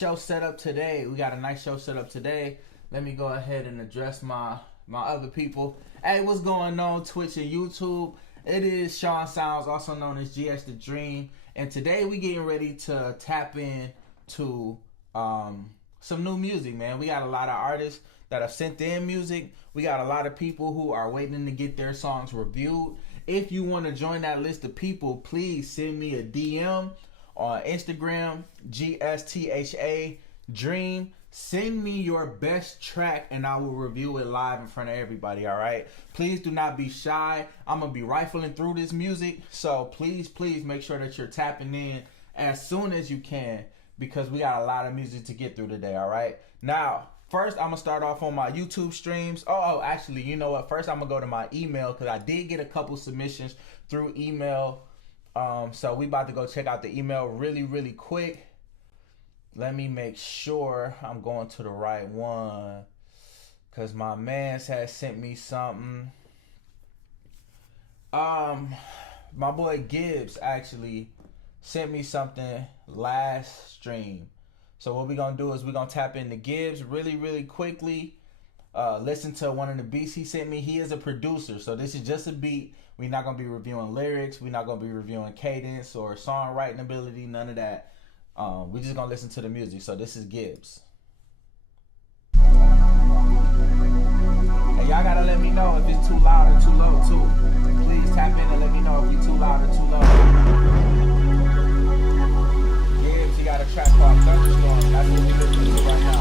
Show set up today. We got a nice show set up today. Let me go ahead and address my other people. Hey, what's going on Twitch and YouTube? It is Sean Sounds, also known as GS the Dream, and today we getting ready to tap in to some new music, man. We got a lot of artists that have sent in music. We got a lot of people who are waiting to get their songs reviewed. If you want to join that list of people, please send me a DM on Instagram, GSTHA Dream. Send me your best track and I will review it live in front of everybody, alright? Please do not be shy. I'm going to be rifling through this music, so please make sure that you're tapping in as soon as you can because we got a lot of music to get through today, alright? Now, first I'm going to start off on my YouTube streams. Actually, you know what? First I'm going to go to my email because I did get a couple submissions through email. So we about to go check out the email really quick. Let me make sure I'm going to the right one because my mans has sent me something. My boy Gibbs actually sent me something last stream. So what we gonna do is we gonna tap into Gibbs really quickly. Listen to one of the beats he sent me. He is a producer, so this is just a beat. We're not going to be reviewing lyrics. We're not going to be reviewing cadence or songwriting ability, none of that. We're just going to listen to the music. So this is Gibbs. And y'all got to let me know if it's too loud or too low, too. Please tap in and let me know if you're too loud or too low. Gibbs, he got a track called Thunderstorm. That's what we're listening to right now.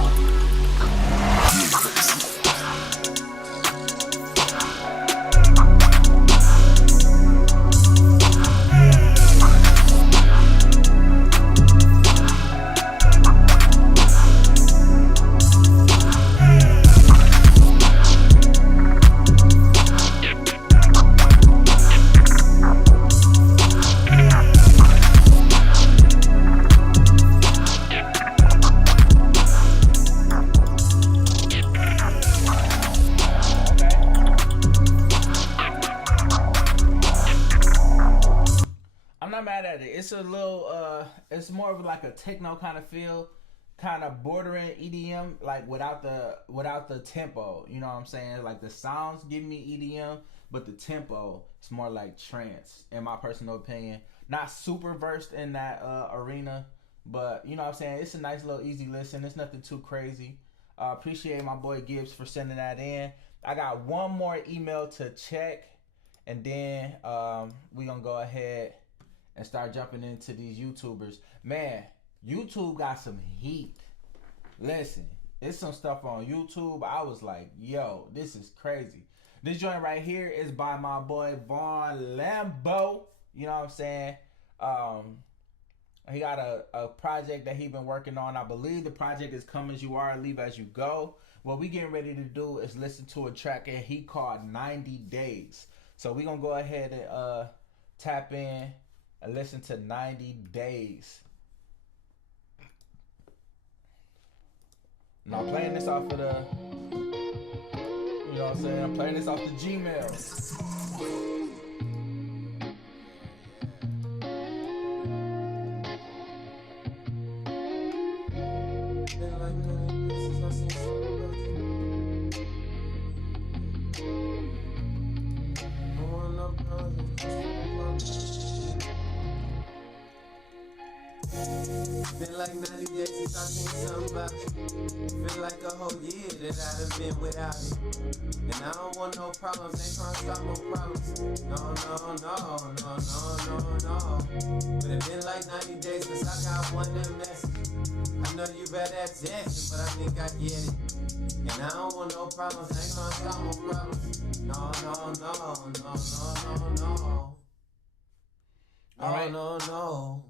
It's a little it's more of like a techno kind of feel, kind of bordering EDM, like without the tempo, you know what I'm saying? Like the sounds give me EDM, but the tempo is more like trance in my personal opinion. Not super versed in that arena, but you know what I'm saying? It's a nice little easy listen. It's nothing too crazy. Appreciate my boy Gibbs for sending that in. I got one more email to check and then we gonna go ahead and start jumping into these YouTubers. Man, YouTube got some heat. Listen, it's some stuff on YouTube. I was like, yo, this is crazy. This joint right here is by my boy Vaughn Lambo. You know what I'm saying? He got a project that he been working on. I believe the project is Come As You Are, Leave As You Go. What we getting ready to do is listen to a track that he called 90 Days. So we gonna go ahead and tap in and listen to 90 Days. Now I'm playing this off of the, you know what I'm saying? I'm playing this off the Gmail. Been like 90 days since I seen something about you. Feel like a whole year that I done been without you. And I don't want no problems, ain't trying to stop no problems. No. But it been like 90 days since I got one that message. I know you bad at texting, but I think I get it. And I don't want no problems, ain't trying to stop no problems. No. All right. No.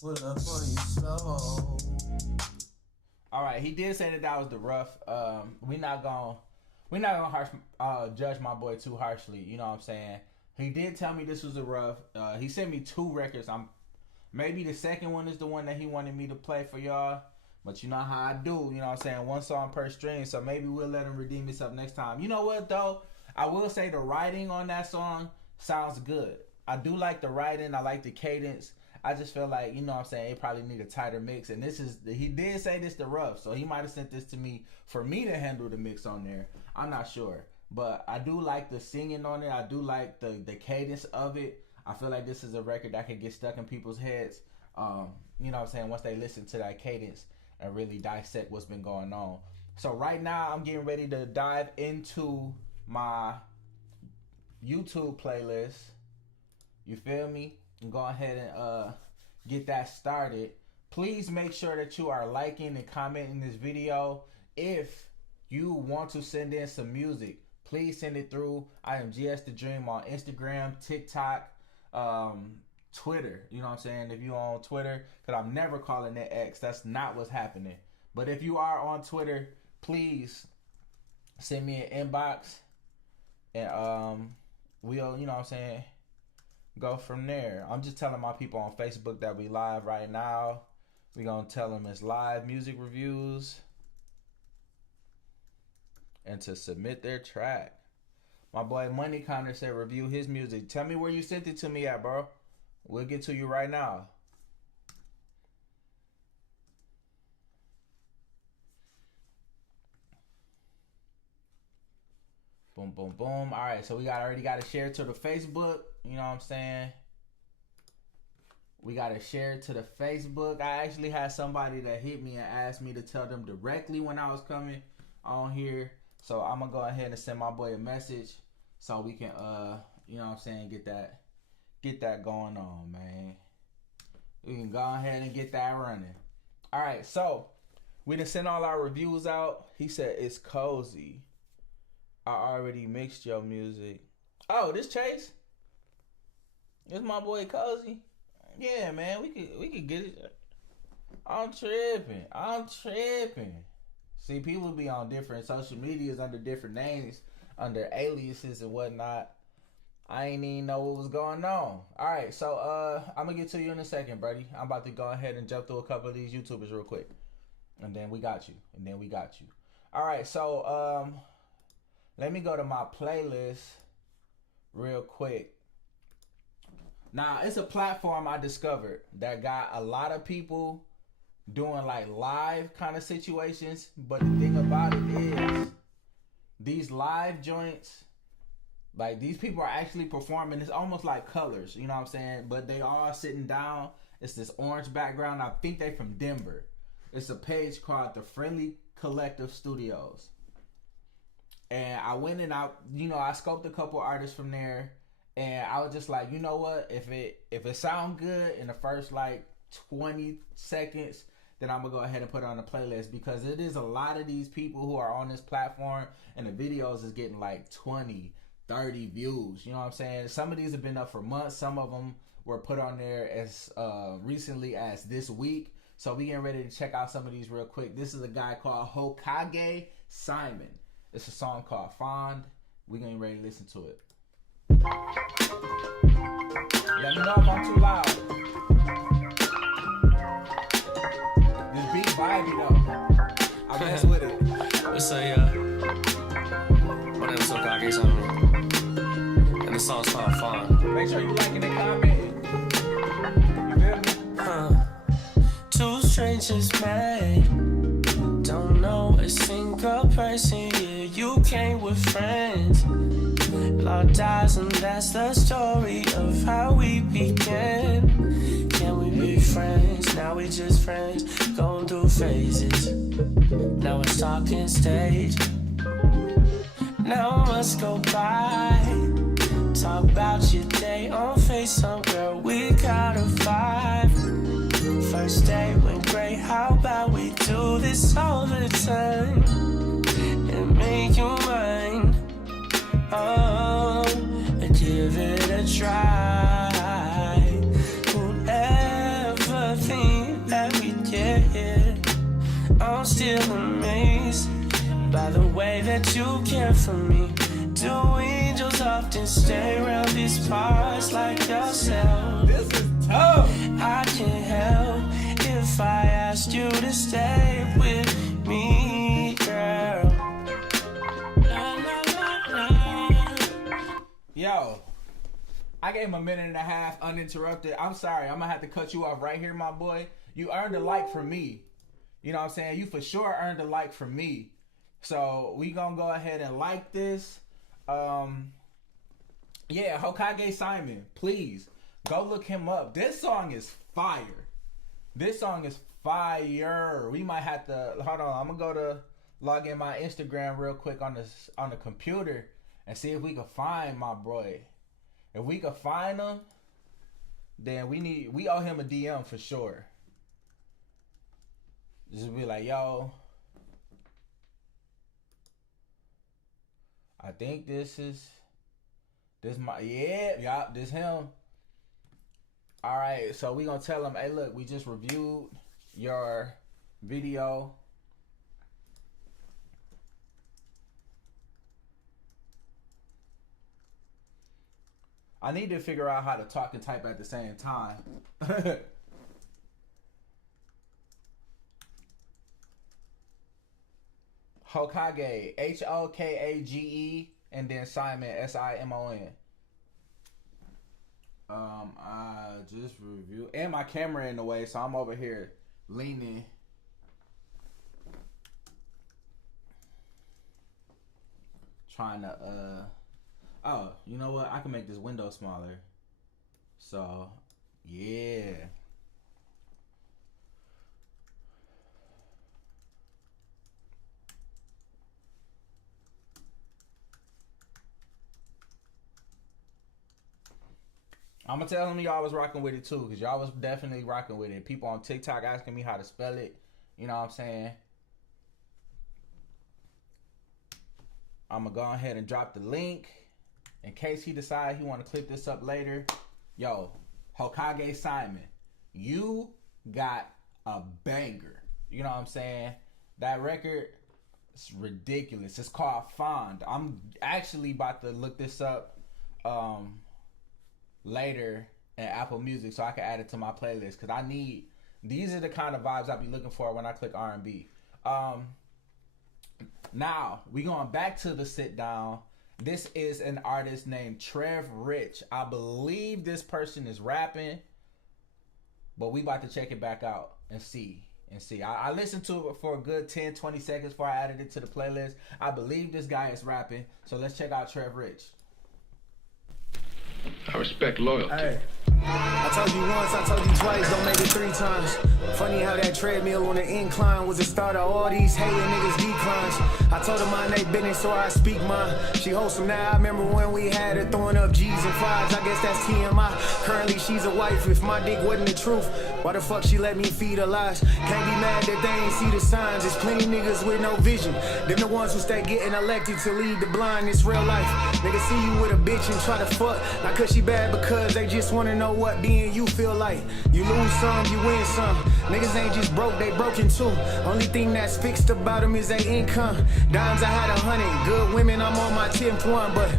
Pull up on you slow. All right, he did say that was the rough. We not gonna judge my boy too harshly. You know what I'm saying? He did tell me this was a rough. He sent me 2 records. Maybe the second one is the one that he wanted me to play for y'all. But you know how I do. You know what I'm saying? 1 song per stream. So maybe we'll let him redeem himself next time. You know what though? I will say the writing on that song sounds good. I do like the writing. I like the cadence. I just feel like, you know what I'm saying, it probably need a tighter mix. And he did say this to Ruff, so he might have sent this to me for me to handle the mix on there. I'm not sure. But I do like the singing on it. I do like the cadence of it. I feel like this is a record that could get stuck in people's heads. You know what I'm saying, once they listen to that cadence and really dissect what's been going on. So right now I'm getting ready to dive into my YouTube playlist. You feel me? And go ahead and get that started. Please make sure that you are liking and commenting this video. If you want to send in some music, please send it through. I am GS The Dream on Instagram, TikTok, Twitter. You know what I'm saying? If you on Twitter, because I'm never calling it X. That's not what's happening. But if you are on Twitter, please send me an inbox. And we'll, you know what I'm saying, go from there. I'm just telling my people on Facebook that we live right now. We're going to tell them it's live music reviews. And to submit their track. My boy Money Connor said review his music. Tell me where you sent it to me at, bro. We'll get to you right now. Boom, boom, boom. All right, so we already got to share to the Facebook. You know what I'm saying? We got to share to the Facebook. I actually had somebody that hit me and asked me to tell them directly when I was coming on here. So I'm going to go ahead and send my boy a message so we can, you know what I'm saying, get that going on, man. We can go ahead and get that running. All right, so we done sent all our reviews out. He said it's cozy. I already mixed your music. Oh, this Chase? It's my boy Cozy. Yeah, man, we could get it. I'm tripping. See, people be on different social medias under different names, under aliases and whatnot. I ain't even know what was going on. Alright, so I'm gonna get to you in a second, buddy. I'm about to go ahead and jump through a couple of these YouTubers real quick. And then we got you. Alright, so let me go to my playlist real quick. Now, it's a platform I discovered that got a lot of people doing like live kind of situations. But the thing about it is, these live joints, like these people are actually performing. It's almost like Colors, you know what I'm saying? But they all sitting down. It's this orange background. I think they from Denver. It's a page called the Friendly Collective Studios. And I went and I scoped a couple artists from there, and I was just like, you know what? If it sound good in the first like 20 seconds, then I'm gonna go ahead and put it on the playlist, because it is a lot of these people who are on this platform, and the videos is getting like 20, 30 views. You know what I'm saying? Some of these have been up for months. Some of them were put on there as recently as this week. So we getting ready to check out some of these real quick. This is a guy called Hokage Simon. It's a song called Fond. We're getting ready to listen to it. Let me know if I'm too loud. This beat vibey though. I mess with it. Let's say, my name is Hokage Simon. And the song's called Fond. Make sure you liking and commenting. You feel me? Two strangers met. Don't know a single person, yeah, you came with friends. Love dies, and that's the story of how we began. Can we be friends? Now we just friends, going through phases. Now it's talking stage. Now months go by. Talk about your day on FaceTime, girl, we got a vibe. First day went great, how about we do this all the time and make you mine? Oh, give it a try. Who'd ever think that we'd get here? I'm still amazed by the way that you care for me. Do angels often stay around these parts like yourself? This is tough. I can't help if I asked you to stay with me, girl. Yo, I gave him a minute and a half uninterrupted. I'm sorry. I'm going to have to cut you off right here, my boy. You earned a like from me. You know what I'm saying? You for sure earned a like from me. So we going to go ahead and like this. Yeah, Hokage Simon, please go look him up. This song is fire. This song is fire. We might have to hold on. I'm gonna go to log in my Instagram real quick on the computer and see if we can find my boy. If we can find him, then we owe him a DM for sure. Just be like, yo, I think this him. All right, so we gonna tell him, hey, look, we just reviewed your video. I need to figure out how to talk and type at the same time. Hokage, Hokage, and then Simon, Simon. I just reviewed, and my camera in the way, so I'm over here leaning. Trying to, oh, you know what? I can make this window smaller. So, yeah. I'm gonna tell them y'all was rocking with it too, because y'all was definitely rocking with it. People on TikTok asking me how to spell it. You know what I'm saying? I'm gonna go ahead and drop the link in case he decides he want to clip this up later. Yo, Hokage Simon, you got a banger. You know what I'm saying? That record is ridiculous. It's called Fond. I'm actually about to look this up later in Apple Music so I can add it to my playlist, because these are the kind of vibes I be looking for when I click R&B. Now we going back to the sit down. This is an artist named Trev Rich. I believe this person is rapping, but we about to check it back out and see. I listened to it for a good 10-20 seconds before I added it to the playlist. I believe this guy is rapping, so let's check out Trev Rich. I respect loyalty. Hey. I told you once, I told you twice, don't make it 3 times. Funny how that treadmill on the incline was the start of all these hating niggas declines. I told her mine ain't business, so I speak mine. She wholesome now, I remember when we had her throwing up G's and 5s. I guess that's TMI. Currently she's a wife. If my dick wasn't the truth, why the fuck she let me feed her lies? Can't be mad that they ain't see the signs. There's plenty niggas with no vision. Them the ones who stay getting elected to lead the blind. It's real life. Niggas see you with a bitch and try to fuck. Not cause she bad, because they just wanna know what being you feel like. You lose some, you win some. Niggas ain't just broke, they broken too. Only thing that's fixed about them is their income. Dimes I had 100, good women I'm on my 10th one, but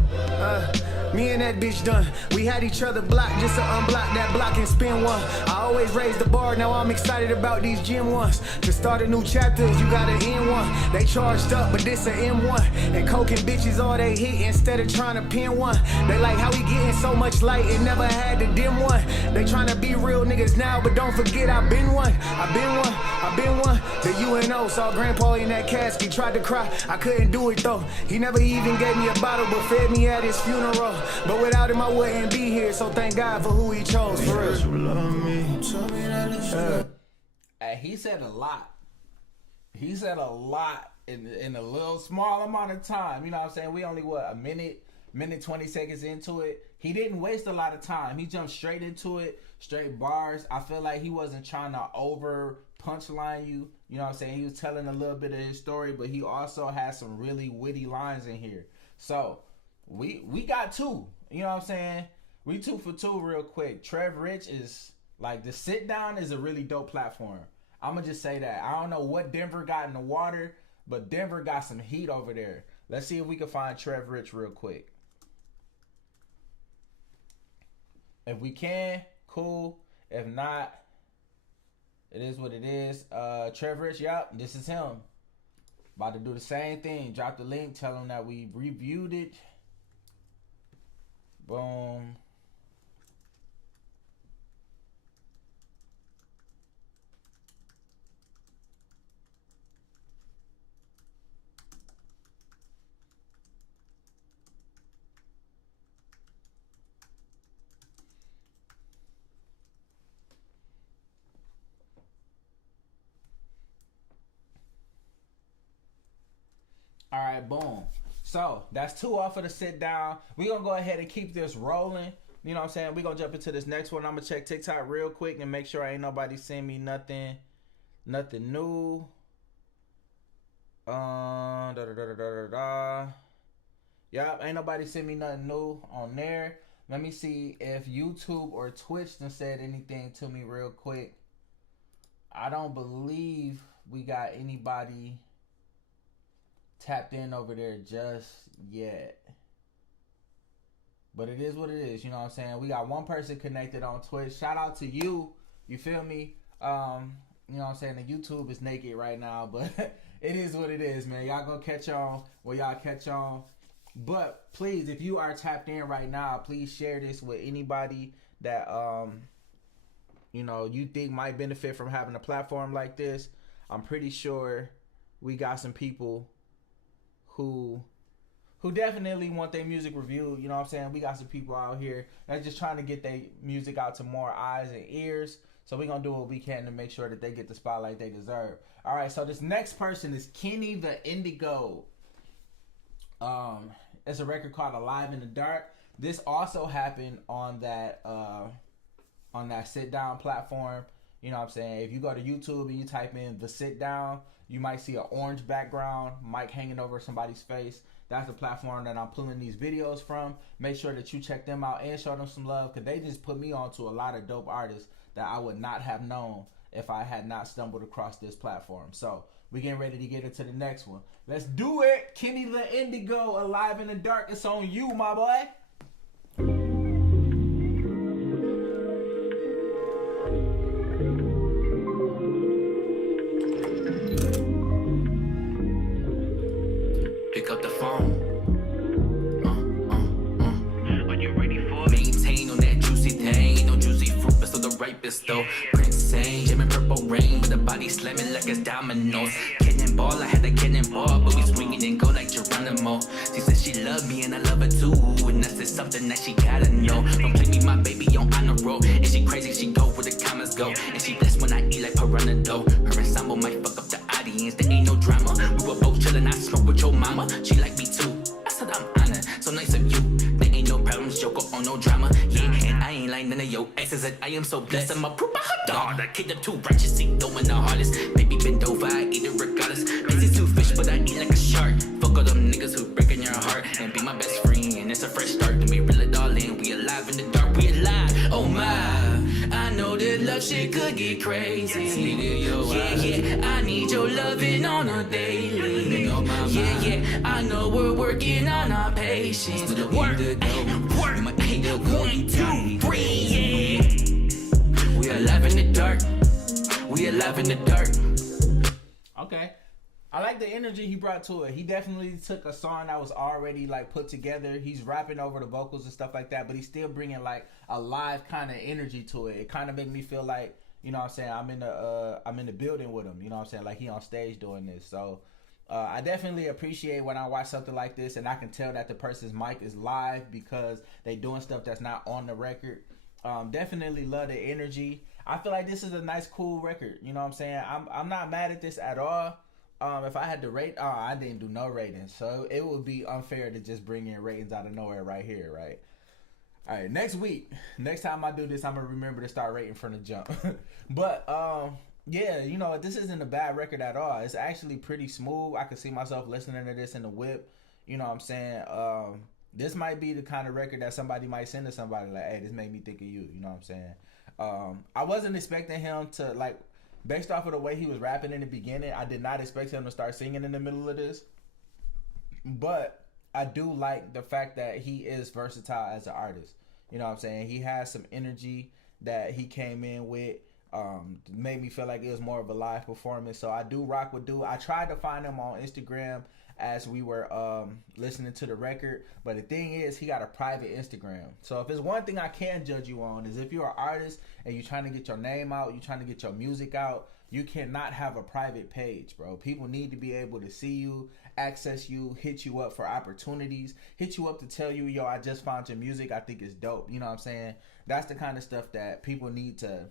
me and that bitch done. We had each other blocked just to unblock that block and spin one. I always raise the bar, now I'm excited about these gym ones. To start a new chapter, you gotta end one. They charged up, but this a M1. And coke and bitches all they hit instead of trying to pin one. They like how we getting so much light and never had to dim one. They trying to be real niggas now, but don't forget I been one. I been one. The UNO saw grandpa in that casket, tried to cry. I couldn't do it though. He never even gave me a bottle, but fed me at his funeral. But without him I wouldn't be here, so thank God for who he chose. For real. He said a lot. He said a lot in a little small amount of time. You know what I'm saying? We only a minute 20 seconds into it. He didn't waste a lot of time. He jumped straight into it, straight bars. I feel like he wasn't trying to over punchline you. You know what I'm saying? He was telling a little bit of his story, but he also had some really witty lines in here. So we got 2. You know what I'm saying? We 2 for 2 real quick. Trev Rich is like, the sit down is a really dope platform. I'm gonna just say that. I don't know what Denver got in the water, but Denver got some heat over there. Let's see if we can find Trev Rich real quick. If we can, cool. If not, it is what it is. Trev Rich, yep, this is him. About to do the same thing. Drop the link, tell him that we reviewed it. Boom. All right, boom. So that's 2 off of the sit down. We're going to go ahead and keep this rolling. You know what I'm saying? We're going to jump into this next one. I'm going to check TikTok real quick and make sure ain't nobody send me nothing new. Yup, ain't nobody send me nothing new on there. Let me see if YouTube or Twitch done said anything to me real quick. I don't believe we got anybody tapped in over there just yet. But it is what it is, you know what I'm saying? We got one person connected on Twitch. Shout out to you. You feel me? You know what I'm saying? The YouTube is naked right now, but it is what it is, man. Y'all gonna catch on where y'all catch on. But please, if you are tapped in right now, please share this with anybody that you know you think might benefit from having a platform like this. I'm pretty sure we got some people who definitely want their music reviewed. You know what I'm saying? We got some people out here that's just trying to get their music out to more eyes and ears. So we're going to do what we can to make sure that they get the spotlight they deserve. All right, so this next person is Kenny the Indigo. It's a record called Alive in the Dark. This also happened on that sit down platform. You know what I'm saying? If you go to YouTube and you type in The Sit Down, you might see an orange background, mic hanging over somebody's face. That's the platform that I'm pulling these videos from. Make sure that you check them out and show them some love, because they just put me on to a lot of dope artists that I would not have known if I had not stumbled across this platform. So we getting ready to get into the next one. Let's do it. Kenny the Indigo, Alive in the Dark. It's on you, my boy. Pick up the phone. Are you ready for it? Maintain on that juicy thing. Ain't no juicy fruit, but still the ripest though. Prince Saint, Jim and Purple Rain, with the body slamming like it's dominoes. Cannonball, I had a cannonball, but we swinging and go like Geronimo. She said she loved me and I love her too, and that's just something that she gotta know. Don't play me, my baby, on honor roll. And she crazy, she go where the commas go. And she blessed when I eat like piranha dough. Her ensemble might fuck up the audience, there ain't no drama. We were both chillin', I smoke with your mama. She like me too, I said I'm honored, so nice of you. There ain't no problems, Joko, on no drama. Yeah, and I ain't like none of your exes, and I am so blessed. I'm a proof of her dog. The kid up too righteous, he throwing the hardest. Baby bend over, I eat it regardless. Lazy two fish, but I eat like a shark. Fuck all them niggas who breaking your heart and be my best friend. And it's a fresh start, then we reel it all in. We alive in the dark, we alive. Oh my, I know that love shit could get crazy. Yeah, I need your loving on a daily. Yeah, I know we're working on our patience. Work, work, 1, 2, 3, yeah. We alive in the dark. We alive in the dark. Okay. I like the energy he brought to it. He definitely took a song that was already like put together. He's rapping over the vocals and stuff like that, but he's still bringing like a live kind of energy to it. It kind of made me feel like, you know what I'm saying, I'm in the building with him, you know what I'm saying, like he on stage doing this. So I definitely appreciate when I watch something like this and I can tell that the person's mic is live because they doing stuff that's not on the record. Definitely love the energy. I feel like this is a nice, cool record. You know what I'm saying? I'm not mad at this at all. If I had to rate, I didn't do no ratings, so it would be unfair to just bring in ratings out of nowhere right here, right? All right, next time I do this, I'm gonna remember to start rating from the jump. But yeah, you know, this isn't a bad record at all. It's actually pretty smooth. I could see myself listening to this in the whip. You know what I'm saying? This might be the kind of record that somebody might send to somebody like, hey, this made me think of you. You know what I'm saying? I wasn't expecting him to like. Based off of the way he was rapping in the beginning, I did not expect him to start singing in the middle of this. But I do like the fact that he is versatile as an artist. You know what I'm saying? He has some energy that he came in with. Made me feel like it was more of a live performance. So I do rock with dude. I tried to find him on Instagram as we were listening to the record, but the thing is, he got a private Instagram. So if there's one thing I can judge you on is if you're an artist and you're trying to get your name out, you're trying to get your music out, you cannot have a private page, bro. People need to be able to see you, access you, hit you up for opportunities, hit you up to tell you, yo, I just found your music, I think it's dope. You know what I'm saying? That's the kind of stuff that people need to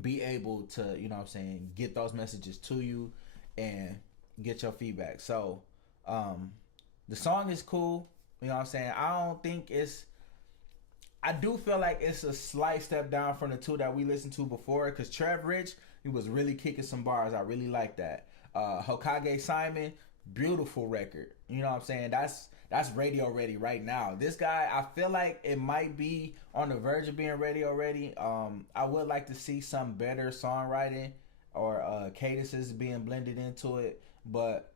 be able to, you know what I'm saying, get those messages to you and get your feedback. So The song is cool. You know what I'm saying? I do feel like it's a slight step down from the two that we listened to before, because Trev Rich, he was really kicking some bars. I really like that. Hokage Simon, beautiful record. You know what I'm saying? That's radio ready right now. This guy, I feel like it might be on the verge of being radio ready. I would like to see some better songwriting or cadences being blended into it, but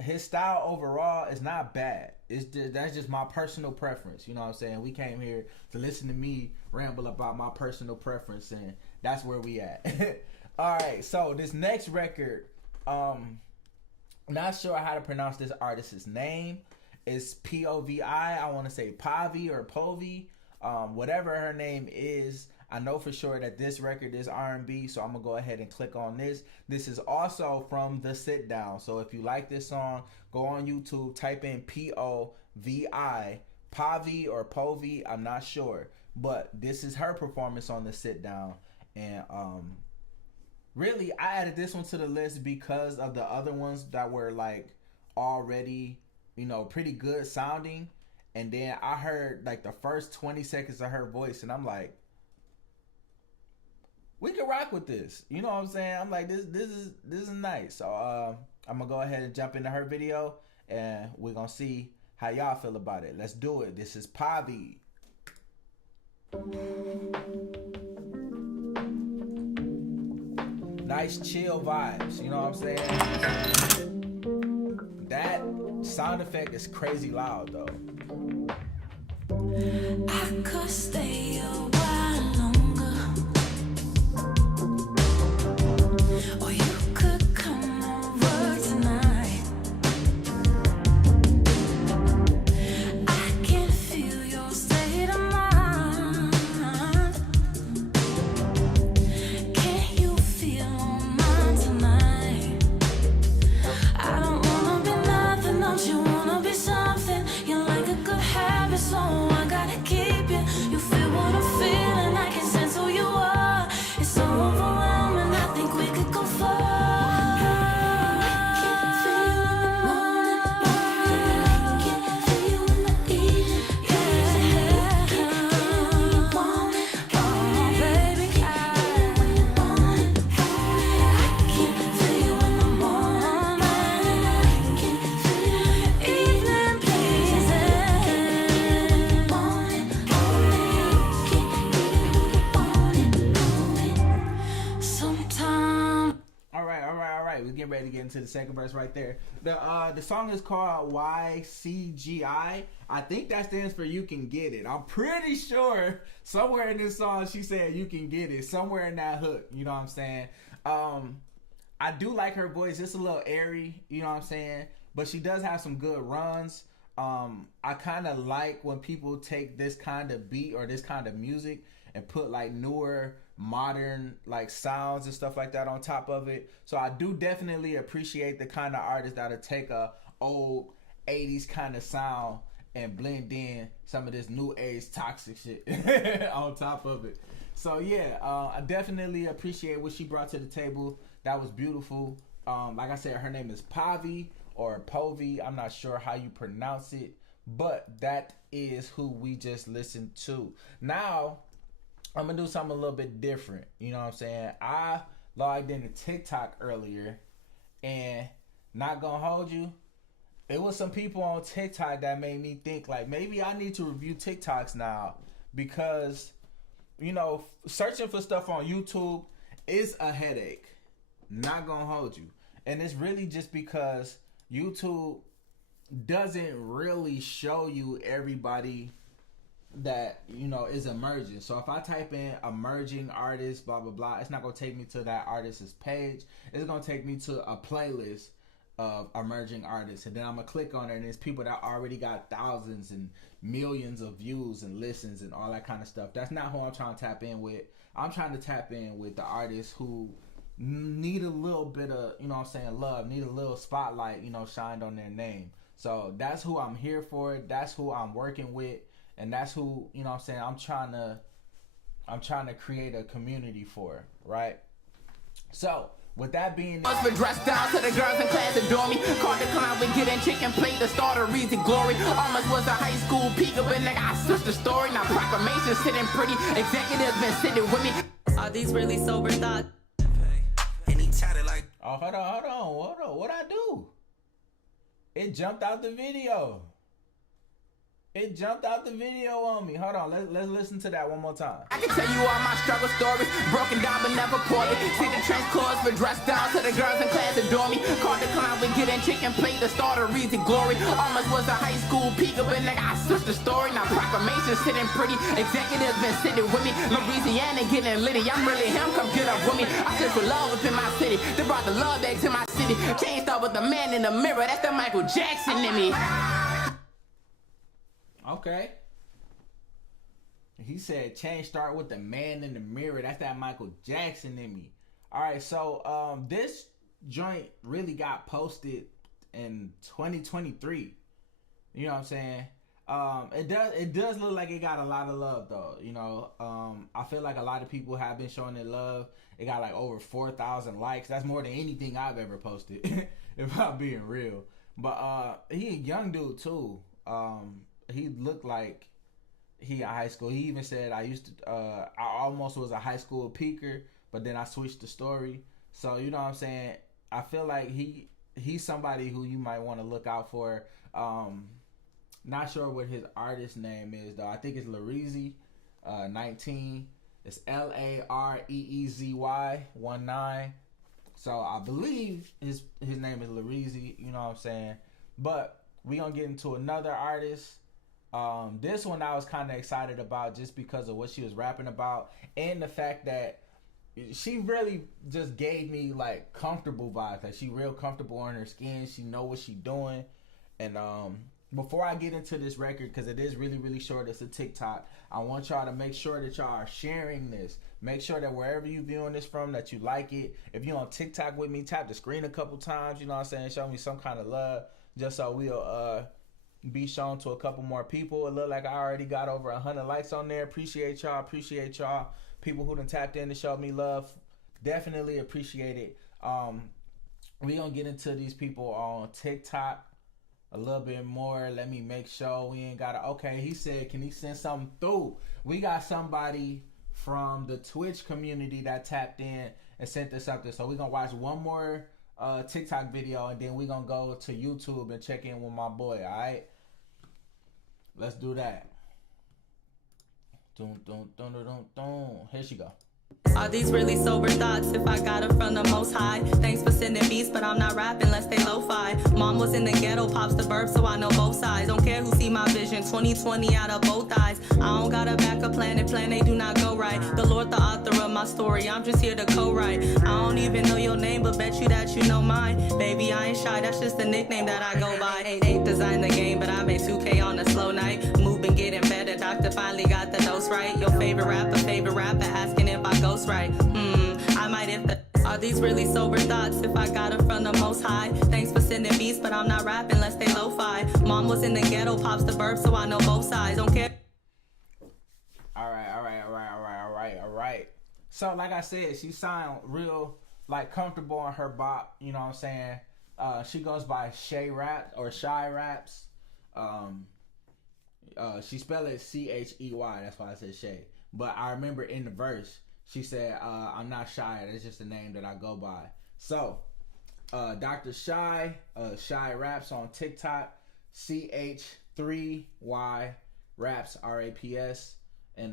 his style overall is not bad. That's just my personal preference. You know what I'm saying? We came here to listen to me ramble about my personal preference, and that's where we at. All right, so this next record, not sure how to pronounce this artist's name. It's P-O-V-I. I want to say Pavi or Povi. Whatever her name is, I know for sure that this record is R&B, so I'm going to go ahead and click on this. This is also from The Sit Down. So if you like this song, go on YouTube, type in P-O-V-I, Pavi or Povi, I'm not sure. But this is her performance on The Sit Down. And really, I added this one to the list because of the other ones that were like already, you know, pretty good sounding. And then I heard like the first 20 seconds of her voice, and I'm like, we can rock with this. You know what I'm saying? I'm like, this is nice. So I'm gonna go ahead and jump into her video, and we're gonna see how y'all feel about it. Let's do it. This is Pavi. Nice chill vibes. You know what I'm saying? That sound effect is crazy loud though. I could stay a while longer, or you could come over tonight. I can feel your state of mind. Can you feel mine tonight? I don't wanna be nothing, don't you wanna be something? You're like a good habit, so I gotta keep you. You feel what I'm feeling, I can sense who you are. It's so overwhelming, I think we could go far. I can feel you in the morning, I can feel you in the evening. Yeah, can you want it? Oh, baby, can you when you want it? I can feel you in the morning, I can feel you in the evening, please. Sometimes. All right. We're getting ready to get into the second verse right there. The song is called YCGI. I think that stands for You Can Get It. I'm pretty sure somewhere in this song she said you can get it. Somewhere in that hook. You know what I'm saying? I do like her voice. It's a little airy. You know what I'm saying? But she does have some good runs. I kind of like when people take this kind of beat or this kind of music and put like newer, modern like sounds and stuff like that on top of it. So I do definitely appreciate the kind of artists that'll take a old 80s kind of sound and blend in some of this new age toxic shit on top of it. So yeah, I definitely appreciate what she brought to the table. That was beautiful. Like I said, her name is Pavi or Povi. I'm not sure how you pronounce it, but that is who we just listened to. Now, I'm gonna do something a little bit different. You know what I'm saying? I logged into TikTok earlier, and not gonna hold you, it was some people on TikTok that made me think like maybe I need to review TikToks now, because you know, searching for stuff on YouTube is a headache. Not gonna hold you. And it's really just because YouTube doesn't really show you everybody that, you know, is emerging. So if I type in emerging artists, blah, blah, blah, it's not going to take me to that artist's page. It's going to take me to a playlist of emerging artists. And then I'm going to click on it, and it's people that already got thousands and millions of views and listens and all that kind of stuff. That's not who I'm trying to tap in with. I'm trying to tap in with the artists who need a little bit of, you know what I'm saying, love, need a little spotlight, you know, shined on their name. So that's who I'm here for. That's who I'm working with. And that's who, you know what I'm saying, I'm trying to create a community for, right? So with that being Us been dressed down to the girls in class adore me. Caught the clown with getting chicken plate to start a reason glory. Almost was a high school peak of a nigga. I switched the story. Now proclamation sitting pretty. Executives been sitting with me. Are these really sober thoughts? oh, hold on. What'd I do? It jumped out the video. It jumped out the video on me. Hold on, let's listen to that one more time. I can tell you all my struggle stories, broken down but never poorly. See the trench clothes but dressed down to the girls in class adore me. Caught the clown with getting chicken plate to start a reason glory. Almost was a high school peak of a nigga. I switched the story. Now proclamation sitting pretty. Executives been sitting with me. Louisiana getting litty. I'm really him. Come get up with me. I search for love up in my city. They brought the love back to my city. Changed up with the man in the mirror. That's the Michael Jackson in me. Okay. He said change start with the man in the mirror. That's that Michael Jackson in me. All right, so this joint really got posted in 2023. You know what I'm saying? It does look like it got a lot of love though. You know, I feel like a lot of people have been showing it love. It got like over 4,000 likes. That's more than anything I've ever posted, if I'm being real. But he a young dude too. He looked like he in high school. He even said I almost was a high school peaker, but then I switched the story. So you know what I'm saying? I feel like he's somebody who you might want to look out for. Not sure what his artist name is though. I think it's Lareezy, 19. It's Lareezy 19. So I believe his name is Lareezy. You know what I'm saying? But we gonna get into another artist. This one I was kind of excited about just because of what she was rapping about and the fact that she really just gave me like comfortable vibes. Like she real comfortable in her skin. She know what she doing. And before I get into this record, because it is really, really short, it's a TikTok, I want y'all to make sure that y'all are sharing this. Make sure that wherever you viewing this from, that you like it. If you're on TikTok with me, tap the screen a couple times, you know what I'm saying? Show me some kind of love, just so we'll be shown to a couple more people. It look like I already got over 100 likes on there. Appreciate y'all. People who done tapped in to show me love, definitely appreciate it. We gonna get into these people on TikTok a little bit more. Let me make sure we ain't gotta. Okay, he said, can he send something through? We got somebody from the Twitch community that tapped in and sent us something. So we gonna watch one more TikTok video and then we gonna go to YouTube and check in with my boy. All right, let's do that. Dun, dun, dun, dun, dun, dun. Here she go. Are these really sober thoughts if I got them from the most high? Thanks for sending beats, but I'm not rapping, let's stay lo-fi. Mom was in the ghetto, pops the burp, so I know both sides. Don't care who see my vision, 2020 out of both eyes. I don't got a backup plan, and plan they do not go right. The Lord, the author of my story, I'm just here to co-write. I don't even know your name, but bet you that you know mine. Baby, I ain't shy, that's just the nickname that I go by. Ain't designed the game, but I made 2K on a slow night. Moving, getting better, doctor finally got the dose right. Your favorite rapper, asking if I ghost right. I might if the. Are these really sober thoughts if I got them from the most high? Thanks for sending beats, but I'm not rapping, let's stay lo-fi. Mom was in the ghetto, pops the burp, so I know both sides. Don't care. All right. So like I said, she sound real like comfortable on her bop. You know what I'm saying? She goes by Shay Raps or Shy Raps. She spelled it Chey. That's why I said Shay. But I remember in the verse, she said, I'm not shy. That's just the name that I go by. So, Dr. Shy, Shy Raps on TikTok, CH3Y Raps, RAPS. And,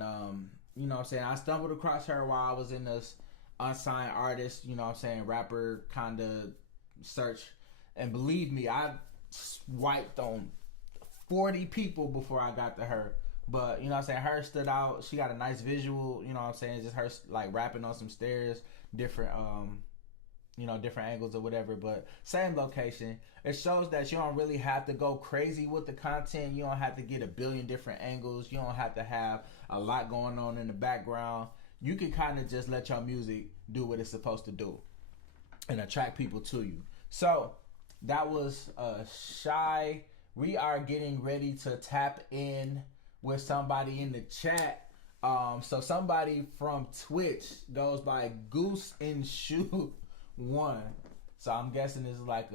you know what I'm saying? I stumbled across her while I was in this unsigned artist, you know what I'm saying, rapper kind of search. And believe me, I swiped on 40 people before I got to her. But, you know what I'm saying, her stood out. She got a nice visual, you know what I'm saying, just her, like, rapping on some stairs, different, you know, different angles or whatever, but same location. It shows that you don't really have to go crazy with the content. You don't have to get a billion different angles. You don't have to have a lot going on in the background. You can kind of just let your music do what it's supposed to do and attract people to you. So, that was Shy. We are getting ready to tap in with somebody in the chat. So somebody from Twitch goes by Goose and Shoe 1. So I'm guessing this is like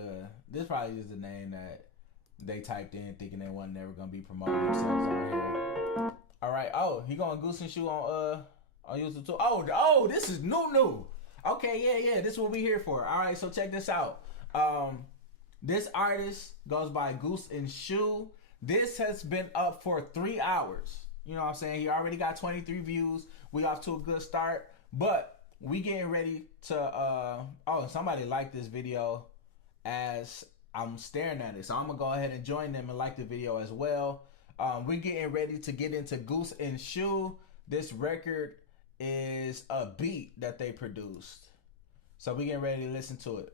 this probably is the name that they typed in thinking they wasn't never gonna be promoting themselves on here. All right. Oh, he going Goose and Shoe on YouTube too. Oh, this is new. Okay, yeah. This is what we here for. All right, so check this out. This artist goes by Goose and Shoe. This has been up for 3 hours. You know what I'm saying? He already got 23 views. We off to a good start, but we getting ready to somebody liked this video as I'm staring at it, so I'm gonna go ahead and join them and like the video as well. We're getting ready to get into Goose and Shoe. This record is a beat that they produced, so we're getting ready to listen to it.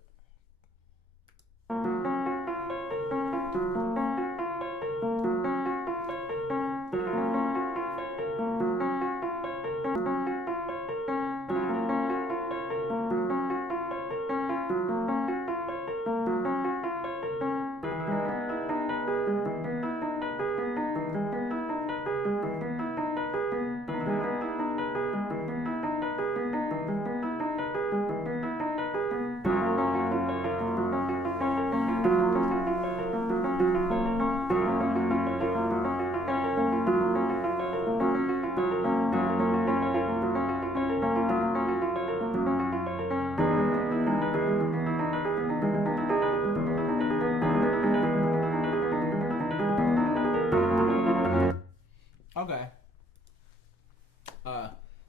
Okay.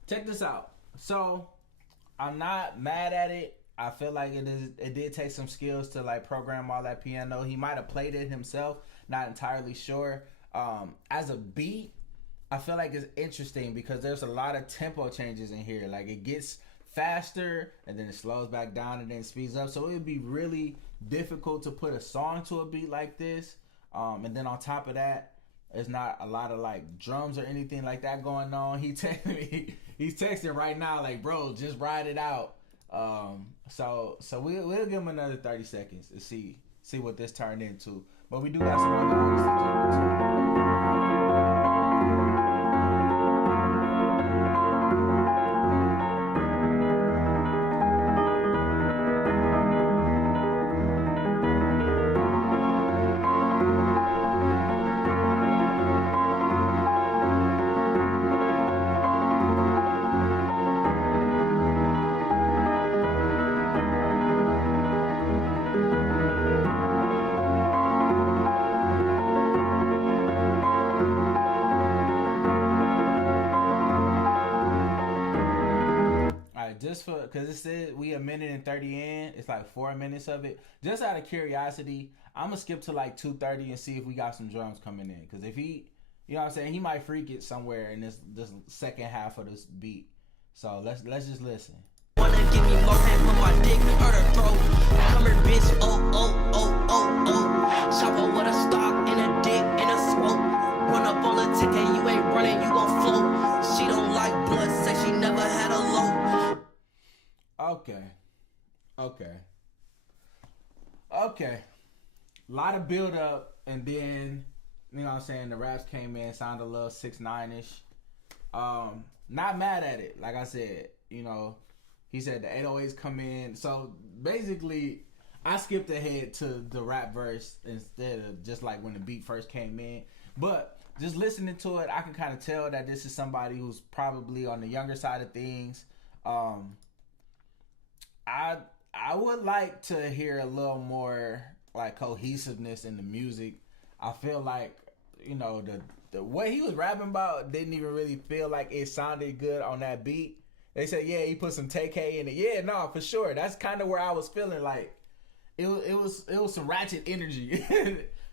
Check this out. So I'm not mad at it. I feel like it did take some skills to like program all that piano. He might have played it himself, not entirely sure. As a beat, I feel like it's interesting because there's a lot of tempo changes in here. Like it gets faster and then it slows back down and then speeds up. So it would be really difficult to put a song to a beat like this. And then on top of that, there's not a lot of like drums or anything like that going on. He's texting right now like, bro, just ride it out. So we'll give him another 30 seconds to see what this turned into. But we do got some other artists to do too. Just for, because it said we a minute and 30 in, it's like 4 minutes of it. Just out of curiosity, I'm gonna skip to like 2:30 and see if we got some drums coming in. Because if he, you know what I'm saying, he might freak it somewhere in this second half of this beat. So let's just listen. Wanna give me more head from my dick or the throat. Come here, bitch, oh. Chopper with a stock and a dick and a smoke. Run up on the ticket, you ain't running, you gon' float. She don't like blood, say she never had a low. Okay. A lot of build up, and then, you know what I'm saying, the raps came in, sounded a little 6ix9ine-ish. Not mad at it. Like I said, you know, he said the 808s come in. So basically, I skipped ahead to the rap verse instead of just like when the beat first came in. But just listening to it, I can kind of tell that this is somebody who's probably on the younger side of things. I would like to hear a little more like cohesiveness in the music. I feel like, you know, the way he was rapping about didn't even really feel like it sounded good on that beat. They said, yeah, he put some TK in it. Yeah, no, for sure. That's kind of where I was feeling like it was some ratchet energy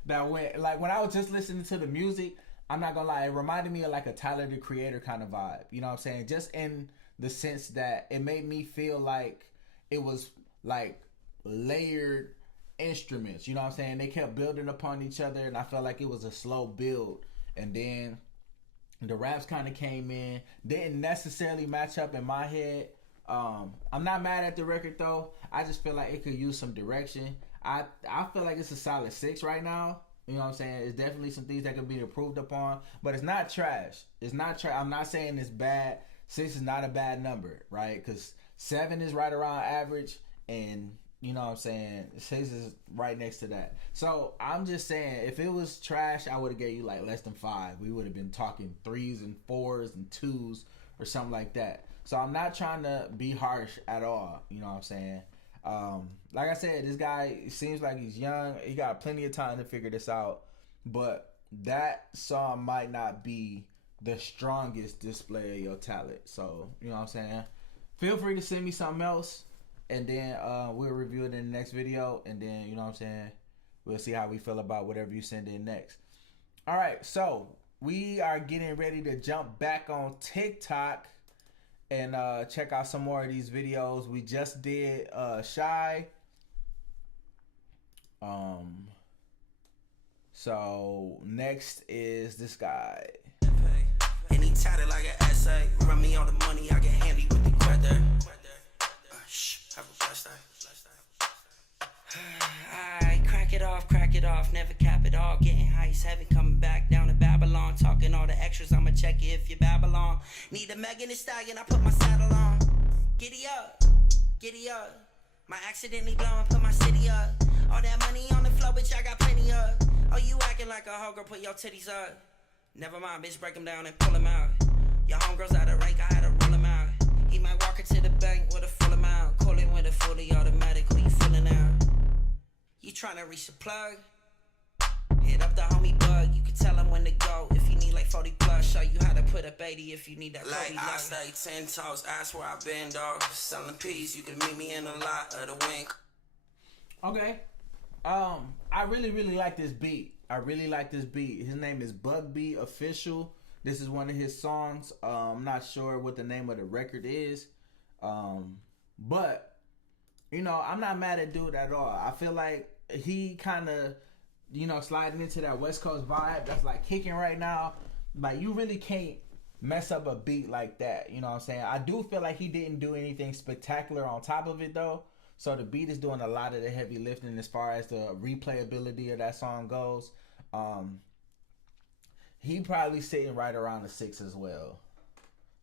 that went, like when I was just listening to the music, I'm not gonna lie, it reminded me of like a Tyler the Creator kind of vibe. You know what I'm saying? Just in the sense that it made me feel like it was like layered instruments, you know what I'm saying? They kept building upon each other, and I felt like it was a slow build. And then the raps kind of came in, didn't necessarily match up in my head. I'm not mad at the record though. I just feel like it could use some direction. I feel like it's a solid 6 right now. You know what I'm saying? It's definitely some things that could be improved upon, but it's not trash. It's not trash. I'm not saying it's bad. 6 is not a bad number, right? Because 7 is right around average, and you know what I'm saying, 6 is right next to that. So I'm just saying, if it was trash, I would have gave you like less than 5. We would have been talking 3s and 4s and 2s or something like that. So I'm not trying to be harsh at all. You know what I'm saying? Like I said, this guy seems like he's young. He got plenty of time to figure this out. But that song might not be the strongest display of your talent. So, you know what I'm saying? Feel free to send me something else. And then we'll review it in the next video. And then, you know what I'm saying, we'll see how we feel about whatever you send in next. All right, so we are getting ready to jump back on TikTok and check out some more of these videos. We just did Shy. So next is this guy. And he tatted like an essay. Run me all the money, I get handy with the credit. Have a blessed day. Alright, crack it off, never cap it all. Getting heights, heavy, coming back down to Babylon. Talking all the extras, I'ma check it if you're Babylon. Need a Megan Thee Stallion, I put my saddle on. Giddy up, giddy up. My accidentally blowing, put my city up. All that money on the floor, bitch, I got plenty of. Oh, you acting like a hoe, girl, put your titties up. Never mind, bitch, break them down and pull them out. Your homegirls out of rank, I had to rule them out. He might walk into the bank with a full amount. Call it with a fully automatic, who you feeling out? You tryna reach the plug? Hit up the homie Bug, you can tell him when to go. If you need like 40 plus, show you how to put up 80 if you need that. Like I stay 10 toes, ask where I been, dog. Selling peas, you can meet me in a lot of the wink. Okay. I really like this beat. His name is Bug B Official. This is one of his songs. I'm not sure what the name of the record is. But, you know, I'm not mad at dude at all. I feel like he kind of, you know, sliding into that West Coast vibe that's like kicking right now. Like, you really can't mess up a beat like that. You know what I'm saying? I do feel like he didn't do anything spectacular on top of it, though. So the beat is doing a lot of the heavy lifting as far as the replayability of that song goes. He probably sitting right around the 6 as well.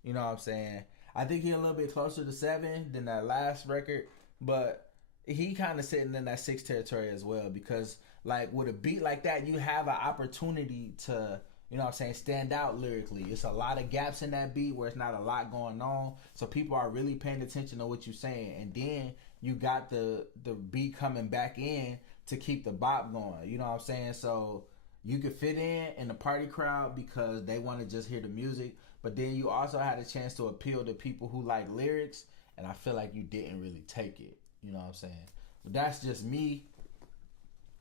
You know what I'm saying? I think he's a little bit closer to 7 than that last record, but he kind of sitting in that 6 territory as well, because like with a beat like that, you have an opportunity to, you know what I'm saying, stand out lyrically. It's a lot of gaps in that beat where it's not a lot going on, so people are really paying attention to what you're saying. And then you got the beat coming back in to keep the bop going. You know what I'm saying? So you could fit in the party crowd because they want to just hear the music, but then you also had a chance to appeal to people who like lyrics, and I feel like you didn't really take it. You know what I'm saying? But that's just me.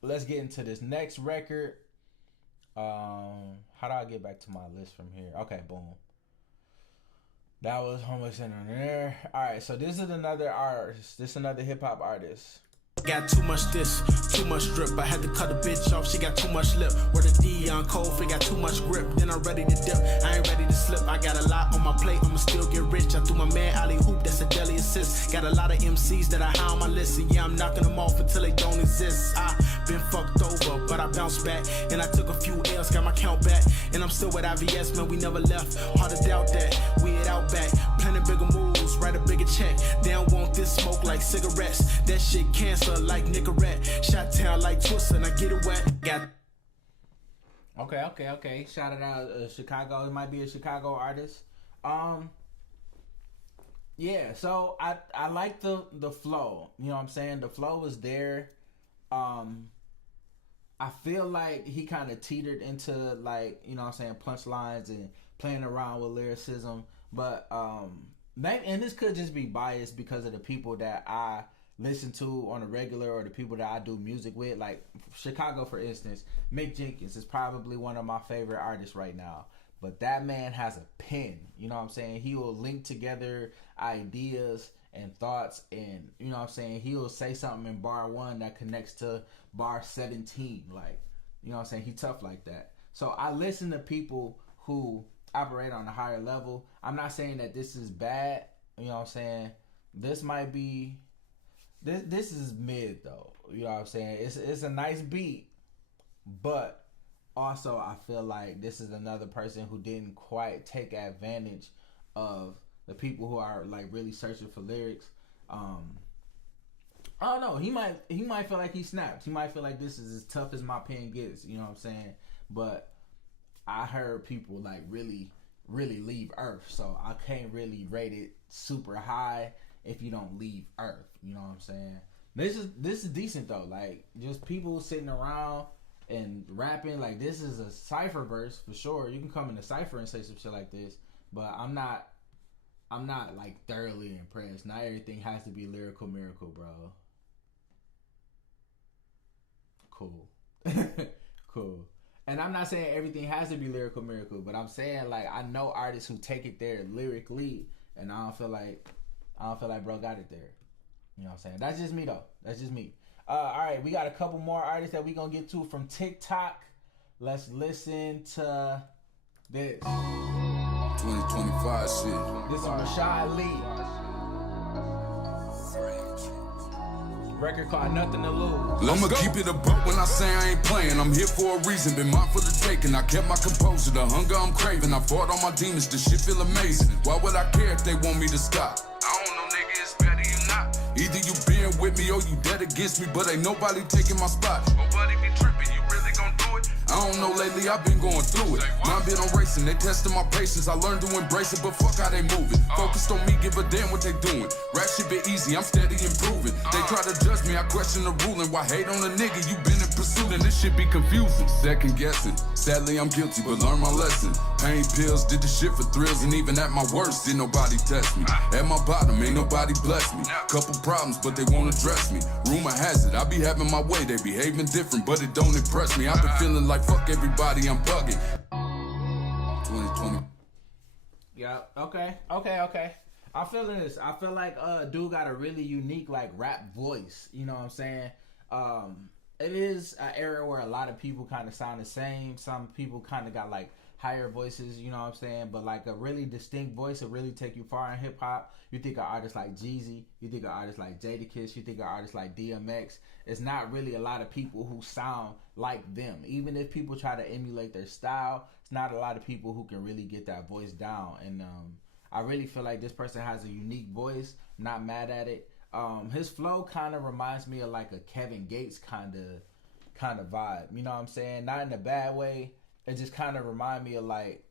Let's get into this next record. How do I get back to my list from here? Okay, boom. That was Homeless Center there. Alright, so this is another artist. This is another hip-hop artist. Got too much this, too much drip. I had to cut a bitch off, she got too much lip. Where the D on cold, fit got too much grip. Then I'm ready to dip, I ain't ready to slip. I got a lot on my plate, I'ma still get rich. I threw my man alley hoop, that's a deli assist. Got a lot of MCs that I high on my list, and yeah, I'm knocking them off until they don't exist. I been fucked over, but I bounced back. And I took a few L's, got my count back. And I'm still with IVS, man, we never left. Hard to doubt that, we hit out back. Planning bigger moves, write a bigger check. They don't want this smoke like cigarettes. That shit cancer like Nicorette. Shot town like Twister, and I get it wet. Got Okay. Shout it out, Chicago. It might be a Chicago artist. Yeah. So I like the flow. You know what I'm saying? The flow was there. I feel like he kind of teetered into, like, you know what I'm saying, punchlines and playing around with lyricism. But and this could just be biased because of the people that I listen to on a regular, or the people that I do music with. Like Chicago, for instance, Mick Jenkins is probably one of my favorite artists right now. But that man has a pen. You know what I'm saying? He will link together ideas and thoughts, and you know what I'm saying, he will say something in bar 1 that connects to bar 17. Like, you know what I'm saying? He tough like that. So I listen to people who operate on a higher level. I'm not saying that this is bad. You know what I'm saying? This might be... This is mid, though. You know what I'm saying? It's a nice beat, but also I feel like this is another person who didn't quite take advantage of the people who are like really searching for lyrics. I don't know. He might feel like he snapped. He might feel like this is as tough as my pen gets. You know what I'm saying? But I heard people like really leave Earth, so I can't really rate it super high if you don't leave Earth. You know what I'm saying? This is decent though. Like just people sitting around and rapping. Like this is a cipher verse for sure. You can come in the cipher and say some shit like this, but I'm not like thoroughly impressed. Not everything has to be lyrical miracle, bro. Cool. Cool. And I'm not saying everything has to be lyrical miracle, but I'm saying like I know artists who take it there lyrically, and I don't feel like bro got it there. You know what I'm saying? That's just me though. That's just me. All right, we got a couple more artists that we gonna get to from TikTok. Let's listen to this. 2025 shit. This is Rashad Lee. Record called Nothing to Lose. I'ma keep it a buck when I say I ain't playing. I'm here for a reason, been mine for the taking. I kept my composure, the hunger I'm craving. I fought all my demons, this shit feel amazing. Why would I care if they want me to stop? I don't know, nigga, it's better you not. Either you being with me or you dead against me, but ain't nobody taking my spot. Nobody be tripping, you really gon' do it? I don't know, lately I've been going through it. Mine been on racing, they testing my patience. I learned to embrace it, but fuck how they move it. Focused on me, give a damn what they doing. Rap shit be easy, I'm steady improving. They try to judge me, I question the ruling. Why hate on a nigga, you been in pursuit, and this shit be confusing. Second guessing, sadly I'm guilty, but learn my lesson. Pain pills, did the shit for thrills, and even at my worst, did nobody test me. At my bottom, ain't nobody bless me. Couple problems, but they won't address me. Rumor has it, I be having my way, they behaving different, but it don't impress me. I've been feeling like fuck everybody, I'm bugging. 2020. Yeah, okay. I'm feeling this. I feel like dude got a really unique like rap voice. You know what I'm saying? It is an era where a lot of people kind of sound the same. Some people kind of got like higher voices, you know what I'm saying? But like a really distinct voice will really take you far in hip hop. You think of artists like Jeezy, you think of artists like Jadakiss, you think of artists like DMX. It's not really a lot of people who sound like them. Even if people try to emulate their style, it's not a lot of people who can really get that voice down. And I really feel like this person has a unique voice. Not mad at it. His flow kind of reminds me of like a Kevin Gates kind of vibe. You know what I'm saying? Not in a bad way. It just kind of remind me of like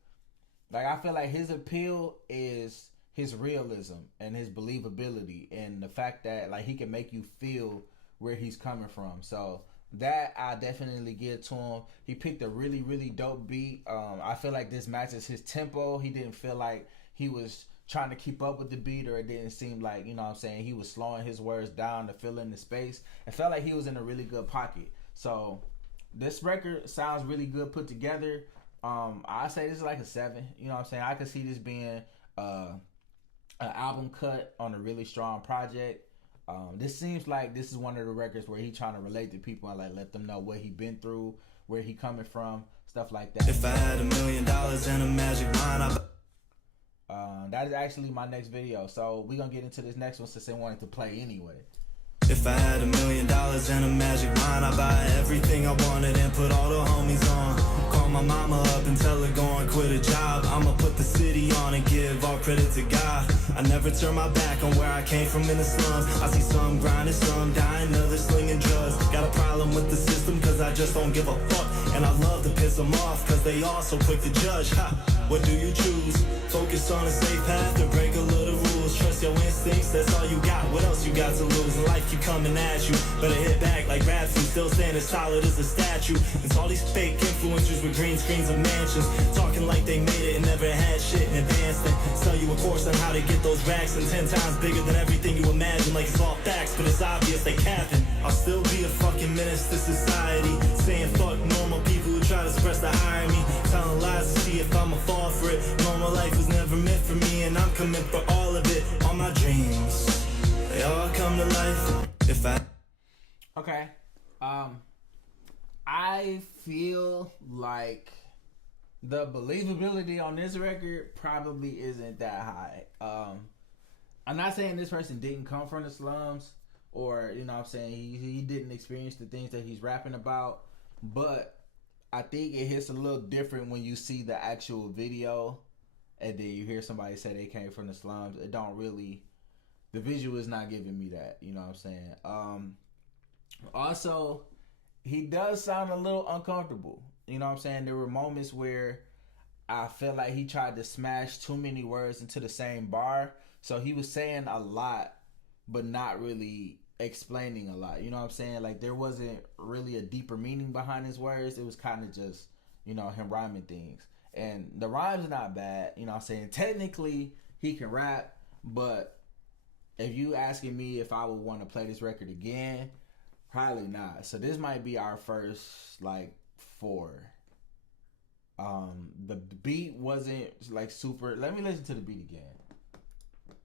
I feel like his appeal is his realism and his believability and the fact that like he can make you feel where he's coming from. So that I definitely give to him. He picked a really, really dope beat. I feel like this matches his tempo. He didn't feel like he was trying to keep up with the beat, or it didn't seem like, you know what I'm saying, he was slowing his words down to fill in the space. It felt like he was in a really good pocket. So this record sounds really good put together. I say this is like a 7. You know what I'm saying? I could see this being an album cut on a really strong project. This seems like this is one of the records where he trying to relate to people and like let them know what he been through, where he coming from, stuff like that. If I had $1 million and a magic wand, that is actually my next video. So we're gonna get into this next one since they wanted to play anyway. If I had $1 million and a magic wand, I'd buy everything I wanted and put all the homies on. Call my mama up and tell her go and quit a job. I'ma put the city on and give all credit to God. I never turn my back on where I came from in the slums. I see some grinding, some dying, others slinging drugs. Got a problem with the system cause I just don't give a fuck. And I love to piss them off cause they all so quick to judge. Ha, what do you choose? Focus on a safe path or break a little rules. Trust your instincts, that's all you got. What else you got to lose? And life keep coming at you. Better hit back like rap food, still standing solid as a statue. It's all these fake influencers with green screens and mansions, talking like they made it and never had shit in advance. Then sell you a course on how to get those racks and 10 times bigger than everything you imagine. Like it's all facts, but it's obvious they capping. I'll still be a fucking menace to society, saying fuck normal people who try to express to hire me, telling lies to see if I'ma fall for it. Normal life was never meant for me, and I'm coming for all of it. All my dreams, they all come to life. If I Okay. I feel like the believability on this record probably isn't that high. I'm not saying this person didn't come from the slums, or, you know what I'm saying, he didn't experience the things that he's rapping about, but I think it hits a little different when you see the actual video and then you hear somebody say they came from the slums. It don't really the visual is not giving me that. You know what I'm saying? Also, he does sound a little uncomfortable. You know what I'm saying? There were moments where I felt like he tried to smash too many words into the same bar. So he was saying a lot, but not really explaining a lot. You know what I'm saying? Like, there wasn't really a deeper meaning behind his words. It was kind of just, you know, him rhyming things. And the rhyme's not bad. You know what I'm saying? Technically, he can rap, but if you asking me if I would want to play this record again, probably not. So this might be our first, like, 4. The beat wasn't, like, super. Let me listen to the beat again.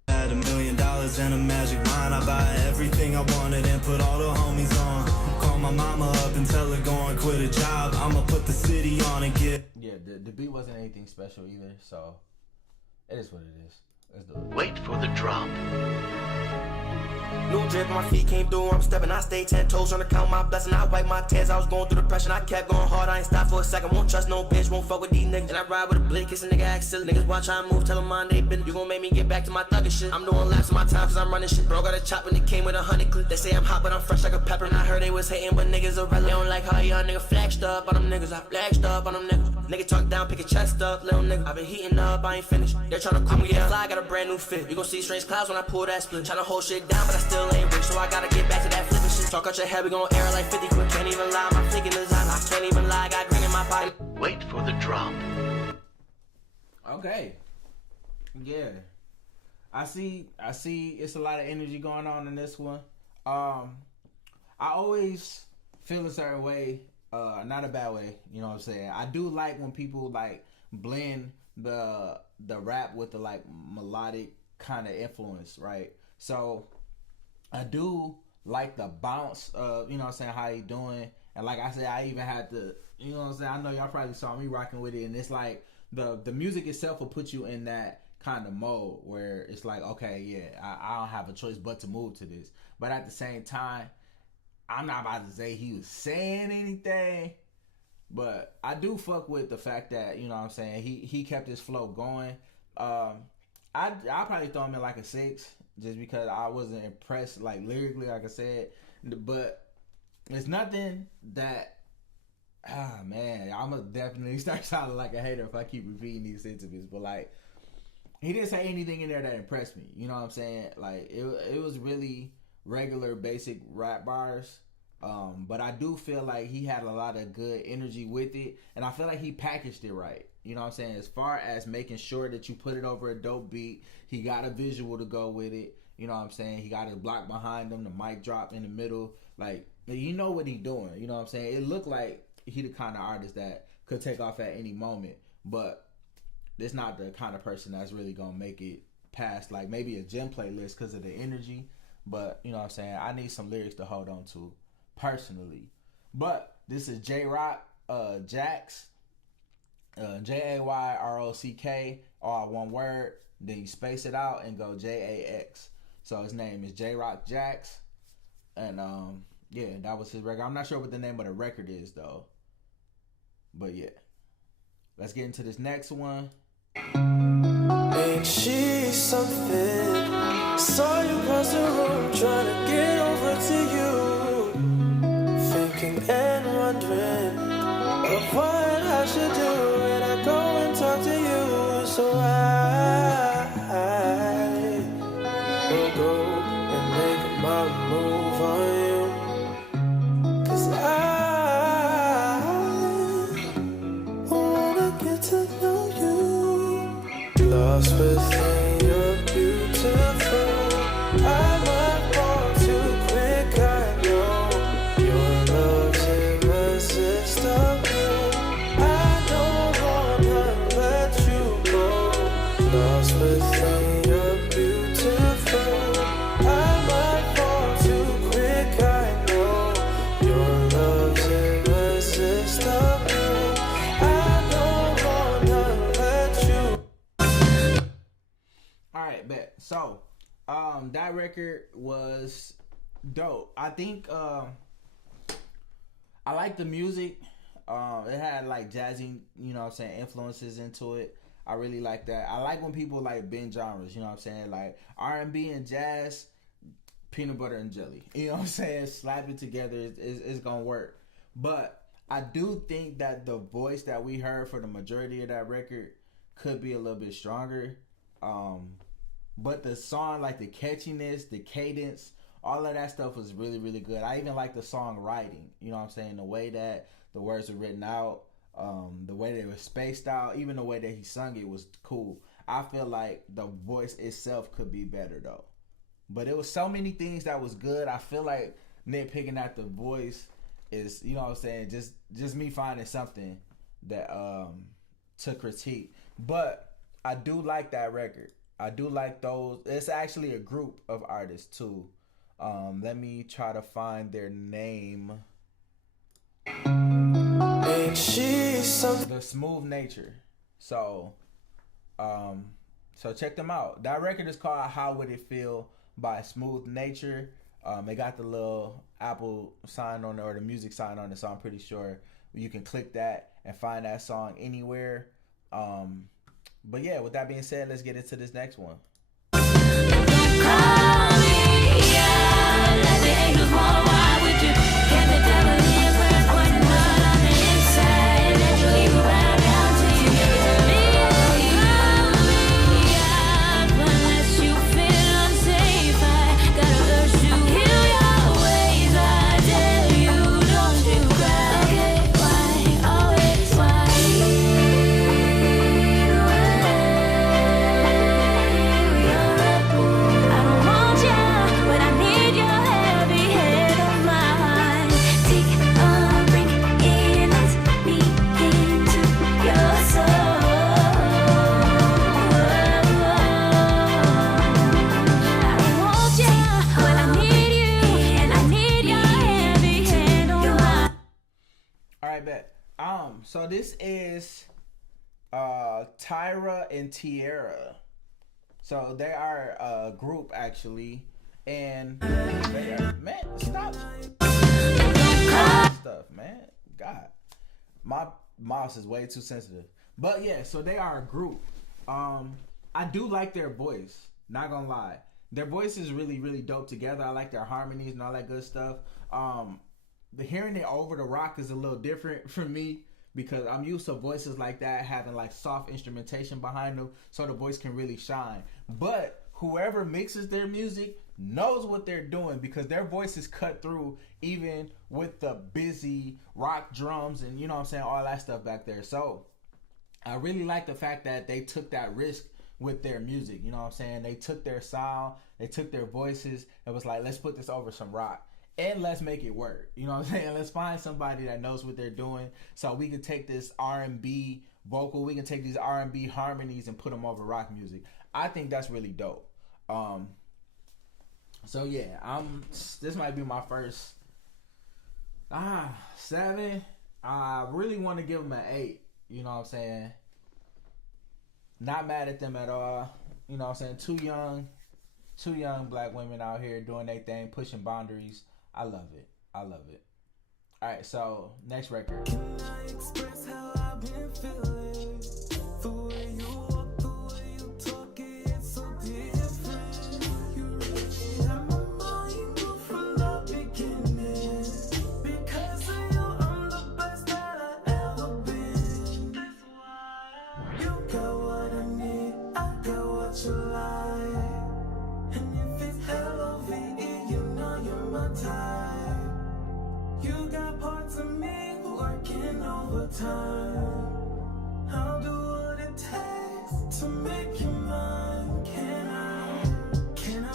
Had $1 million and a magic mind. I buy everything I wanted and put all the homies on. Call my mama up and tell her go and quit a job. I'ma put the city on and get. Yeah, the beat wasn't anything special either, so it is what it is. Let's do it. Wait for the drop. New drip, my feet came through, I'm stepping, I stay 10 toes, trying to count my blessing. I wipe my tears, I was going through depression, I kept going hard, I ain't stopped for a second. Won't trust no bitch, won't fuck with these niggas. And I ride with a blick, kiss a nigga, act silly. Niggas watch how I move, tell them mind they been. You gon' make me get back to my thugger shit. I'm doing laps of my time, cause I'm running shit. Bro, got a chop when it came with 100 clip. They say I'm hot, but I'm fresh like a pepper. And I heard they was hating, but niggas are relevant. They don't like how young nigga flashed up on them niggas. I flashed up on them niggas. Nigga talk down, pick a chest up, little nigga. I been heating up, I ain't finished. They're tryna cool me down. Fly, got a brand new fit. You gon' see strange clouds when I pull that split. Tryna hold shit down, but I still ain't rich, so I gotta get back to that flipping shit. Talk out your head, we gon' air it like 50 quick. Can't even lie, my flicking is on. I can't even lie, got green in my pocket. Wait for the drop. Okay. Yeah. I see it's a lot of energy going on in this one. I always feel a certain way, not a bad way, you know what I'm saying? I do like when people like blend the rap with the like melodic kind of influence, right? So I do like the bounce of, you know what I'm saying, how he doing. And like I said, I even had to, you know what I'm saying, I know y'all probably saw me rocking with it, and it's like the music itself will put you in that kind of mode where it's like, okay, yeah, I don't have a choice but to move to this. But at the same time, I'm not about to say he was saying anything, but I do fuck with the fact that, you know what I'm saying, he kept his flow going. I'll probably throw him in like a 6 just because I wasn't impressed, like, lyrically, like I said. But it's nothing that, man, I'm gonna definitely start sounding like a hater if I keep repeating these sentiments. But like, he didn't say anything in there that impressed me. You know what I'm saying? Like, it was really regular, basic rap bars. But I do feel like he had a lot of good energy with it, and I feel like he packaged it right. You know what I'm saying? As far as making sure that you put it over a dope beat, he got a visual to go with it. You know what I'm saying? He got a block behind him, the mic drop in the middle. Like, you know what he doing. You know what I'm saying? It looked like he the kind of artist that could take off at any moment, but it's not the kind of person that's really gonna make it past like maybe a gym playlist because of the energy. But you know what I'm saying? I need some lyrics to hold on to personally. But this is J-Rock Jax, Jayrock, all one word. Then you space it out and go Jax. So his name is J-Rock Jax, and yeah, that was his record. I'm not sure what the name of the record is though. But yeah, let's get into this next one. Ain't she something? Saw you across the room trying to get over to you, thinking and wondering of what I should do when I go and talk to you. So I will go and make my move on you, 'cause I wanna get to know you. Lost within your beautiful. I might fall too quick, I know. Your love's irresistible. I don't wanna let you go. Lost within your beautiful. I might fall too quick, I know. Your love's irresistible. I don't wanna let you. Alright, bet. So, that record was dope. I think I like the music. It had like jazzy, you know what I'm saying, influences into it. I really like that. I like when people like bend genres. You know what I'm saying? Like R&B and jazz, peanut butter and jelly. You know what I'm saying? Slap it together. It's gonna work. But I do think that the voice that we heard for the majority of that record could be a little bit stronger. But the song, like the catchiness, the cadence, all of that stuff was really, really good. I even like the song writing. You know what I'm saying? The way that the words were written out, the way they were spaced out, even the way that he sung it was cool. I feel like the voice itself could be better though. But it was so many things that was good. I feel like nitpicking at the voice is, you know what I'm saying, just me finding something that to critique. But I do like that record. I do like those. It's actually a group of artists too. Let me try to find their name. The Smooth Nature. So check them out. That record is called How Would It Feel by Smooth Nature. It got the little Apple sign on it, or the music sign on it, so I'm pretty sure you can click that and find that song anywhere. But yeah, with that being said, let's get into this next one. So this is Tyra and Tierra. So they are a group actually, and they are, man, stop stuff, man. God, my mouse is way too sensitive. But yeah, so they are a group. I do like their voice. Not gonna lie, their voice is really, really dope together. I like their harmonies and all that good stuff. The hearing it over the rock is a little different for me, because I'm used to voices like that having like soft instrumentation behind them so the voice can really shine. But whoever mixes their music knows what they're doing, because their voice is cut through even with the busy rock drums and, you know what I'm saying, all that stuff back there. So I really like the fact that they took that risk with their music. You know what I'm saying? They took their sound, they took their voices, and was like, let's put this over some rock. And let's make it work. You know what I'm saying? Let's find somebody that knows what they're doing, so we can take this R&B vocal, we can take these R&B harmonies and put them over rock music. I think that's really dope. So yeah, this might be my first 7. I really want to give them an 8. You know what I'm saying? Not mad at them at all. You know what I'm saying? Two young black women out here doing their thing, pushing boundaries. I love it. I love it. All right, so next record. Can I express how I've been feeling? The way you walk, the way you talk, it's so different. You really have my mind from the beginning. Because of you, I'm the best that I ever been. That's why you got what I need, I got what you like. And if it's L-O-V-E, you know you're my type. You got parts of me working overtime. I'll do what it takes to make you mine. Can I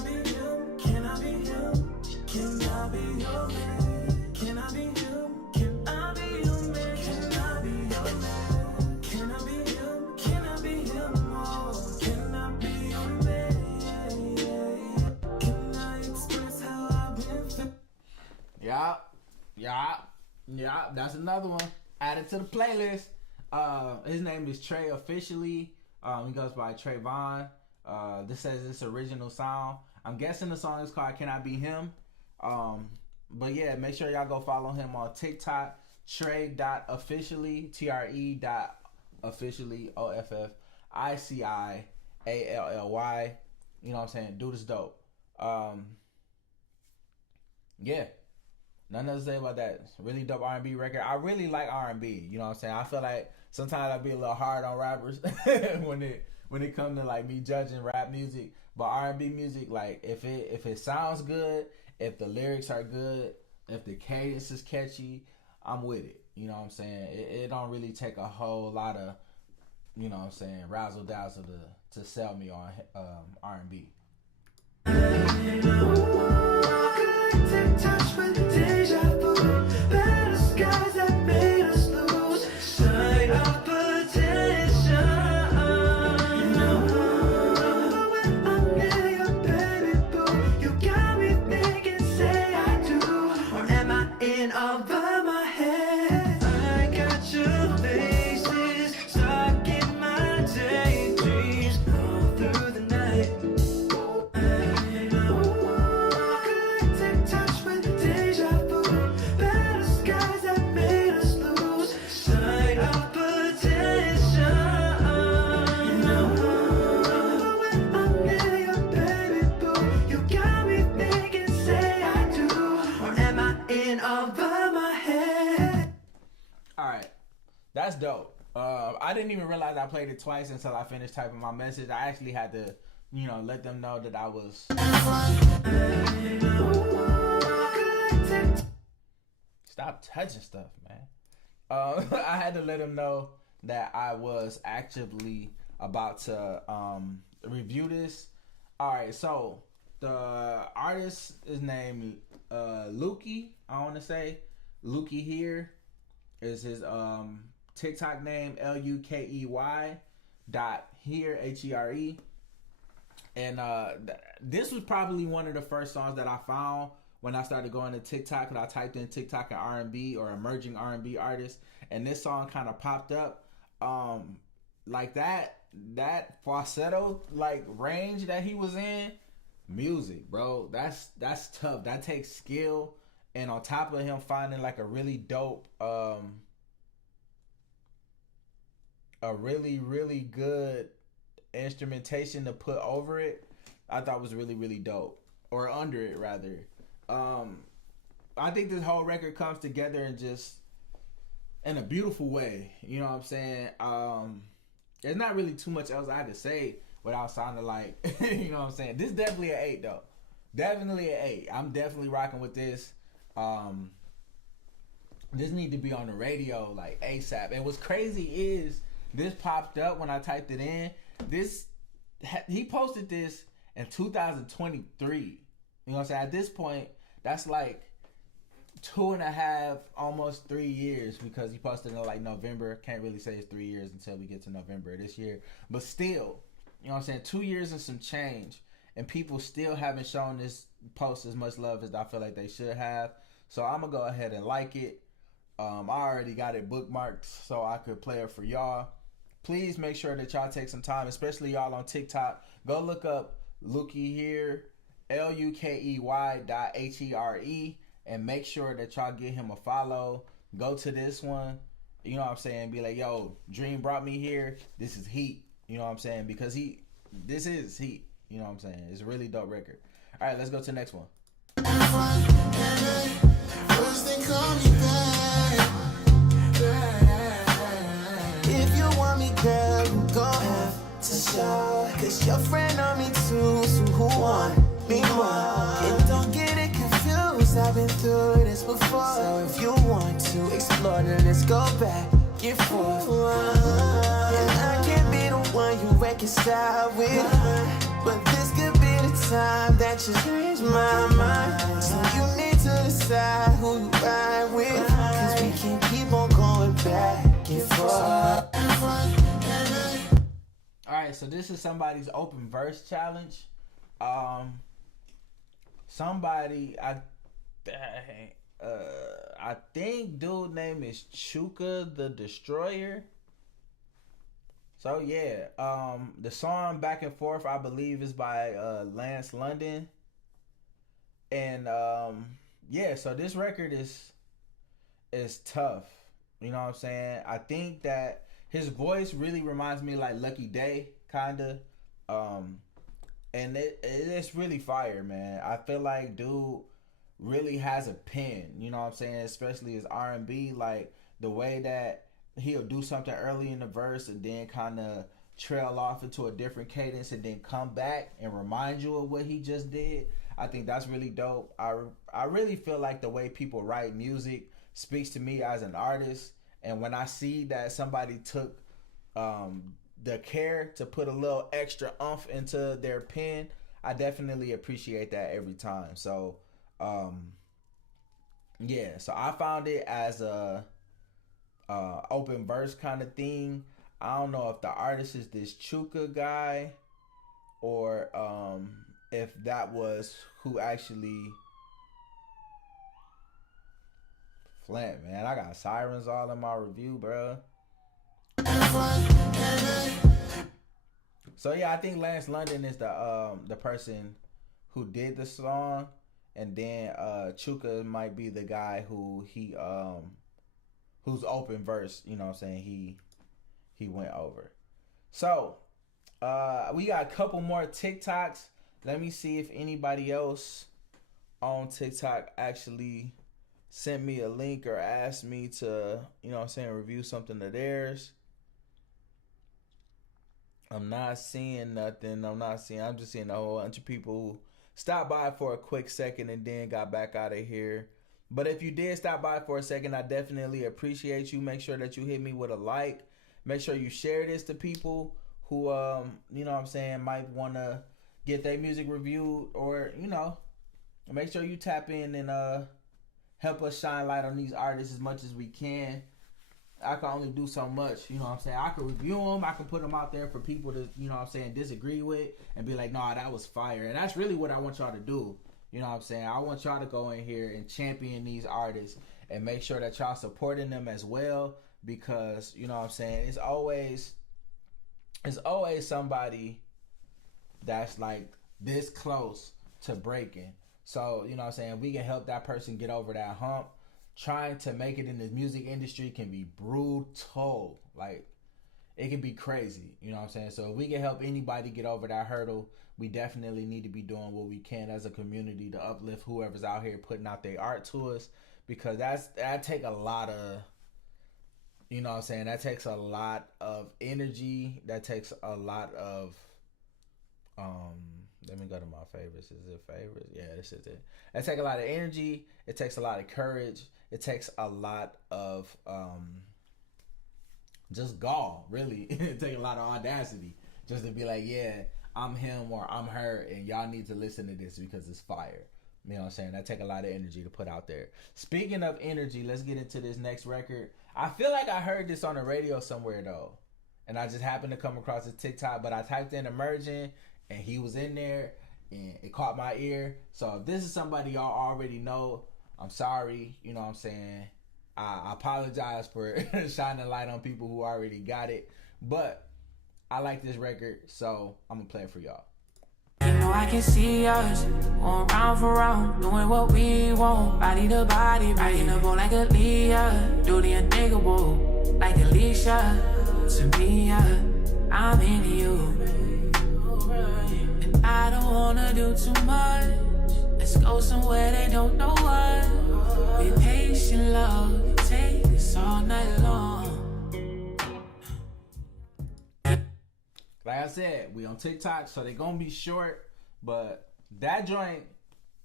be him? Can I be him? Can I be your man? Can I be him? Can I be your man? Can I be your man? Can I be him? Can I be him? Oh, can I be your man? Can I express how I've been feeling? Yeah, that's another one added to the playlist. His name is Trey officially. He goes by Trayvon. This says it's original sound. I'm guessing the song is called Can I Be Him? But yeah, make sure y'all go follow him on TikTok, Trey.officially, TRE.officially, OFF. ICIALLY. You know what I'm saying? Dude is dope. Yeah. Nothing else to say about that. Really dope R&B record. I really like R&B. You know what I'm saying? I feel like sometimes I be a little hard on rappers when it comes to like me judging rap music. But R&B music, like if it sounds good, if the lyrics are good, if the cadence is catchy, I'm with it. You know what I'm saying? It don't really take a whole lot of, you know what I'm saying, razzle dazzle to sell me on R&B. That's dope. I didn't even realize I played it twice until I finished typing my message. I actually had to, let them know that I was. Stop touching stuff, man. I had to let them know that I was actively about to review this. All right, so the artist is named Lukey. I want to say Lukey here is his TikTok name, LUKEY .here HERE. And this was probably one of the first songs that I found when I started going to TikTok, and I typed in TikTok and R&B or emerging R&B artists, and this song kind of popped up. Like that falsetto like range that he was in, music, bro. That's tough. That takes skill, and on top of him finding like a really dope a really, really good instrumentation to put over it, I thought was really, really dope. Or under it, rather. I think this whole record comes together in a beautiful way. You know what I'm saying? There's not really too much else I had to say without sounding like, you know what I'm saying? This is definitely an 8, though. Definitely an 8. I'm definitely rocking with this. This need to be on the radio, like, ASAP. And what's crazy is, this popped up when I typed it in. He posted this in 2023. You know what I'm saying? At this point, that's like 2.5, almost 3 years, because he posted in like November. Can't really say it's 3 years until we get to November this year. But still, you know what I'm saying? 2 years and some change. And people still haven't shown this post as much love as I feel like they should have. So I'm going to go ahead and like it. I already got it bookmarked so I could play it for y'all. Please make sure that y'all take some time, especially y'all on TikTok. Go look up Lukey here, LUKEY.HERE, and make sure that y'all give him a follow. Go to this one, you know what I'm saying? Be like, yo, Dream brought me here. This is heat, you know what I'm saying? Because this is heat, you know what I'm saying? It's a really dope record. All right, let's go to the next one. First they call me back. If you want me, girl, you gon' have to show. Cause your friend on me too, so who want me more? And don't get it confused, I've been through this before. So if you want to explore, then let's go back and forth. And I can't be the one you reconcile with, but this could be the time that you change my mind. So you need to decide who you ride with, cause we can't keep on going back and forth. Alright, so this is somebody's open verse challenge. Somebody, I think dude name is Chuka the Destroyer. So yeah, the song Back and Forth, I believe, is by Lance London. And yeah, so this record is tough. You know what I'm saying? I think that his voice really reminds me of like Lucky Day, kinda. And it's really fire, man. I feel like dude really has a pen, you know what I'm saying? Especially his R&B, like the way that he'll do something early in the verse and then kind of trail off into a different cadence and then come back and remind you of what he just did. I think that's really dope. I really feel like the way people write music speaks to me as an artist, and when I see that somebody took the care to put a little extra oomph into their pen, I definitely appreciate that every time. So yeah, so I found it as a open verse kind of thing. I don't know if the artist is this Chuka guy or if that was who actually. Flint, man, I got sirens all in my review, bro. So yeah, I think Lance London is the person who did the song, and then Chuka might be the guy who who's open verse, you know what I'm saying, he went over. So we got a couple more TikToks. Let me see if anybody else on TikTok actually sent me a link or asked me to, you know what I'm saying, review something of theirs. I'm not seeing nothing. I'm just seeing a whole bunch of people who stopped by for a quick second and then got back out of here. But if you did stop by for a second, I definitely appreciate you. Make sure that you hit me with a like. Make sure you share this to people who, you know what I'm saying, might want to get their music reviewed, or, you know, make sure you tap in and help us shine light on these artists as much as we can. I can only do so much, you know what I'm saying? I can review them, I can put them out there for people to, you know what I'm saying, disagree with and be like, nah, that was fire. And that's really what I want y'all to do, you know what I'm saying? I want y'all to go in here and champion these artists and make sure that y'all supporting them as well, because, you know what I'm saying, it's always somebody that's like this close to breaking. So, you know what I'm saying, we can help that person get over that hump. Trying to make it in the music industry can be brutal. Like, it can be crazy, you know what I'm saying? So if we can help anybody get over that hurdle, we definitely need to be doing what we can as a community to uplift whoever's out here putting out their art to us, because that take a lot of, you know what I'm saying, that takes a lot of energy. That takes a lot of let me go to my favorites. Is it favorites? Yeah, this is it. It takes a lot of energy. It takes a lot of courage. It takes a lot of just gall, really. It takes a lot of audacity just to be like, yeah, I'm him or I'm her, and y'all need to listen to this because it's fire. You know what I'm saying? That take a lot of energy to put out there. Speaking of energy, let's get into this next record. I feel like I heard this on the radio somewhere, though, and I just happened to come across a TikTok, but I typed in Emerging, and he was in there, and it caught my ear. So if this is somebody y'all already know, I'm sorry. You know what I'm saying? I apologize for shining light on people who already got it. But I like this record, so I'm going to play it for y'all. You know I can see us going round for round, doing what we want, body to body, riding the boat like a Leah, do the unthinkable like Alicia, Samia, I'm into you. I don't wanna do too much. Let's go somewhere they don't know what. Be patient, love. Take this all night long. Like I said, we on TikTok, so they gonna be short, but that joint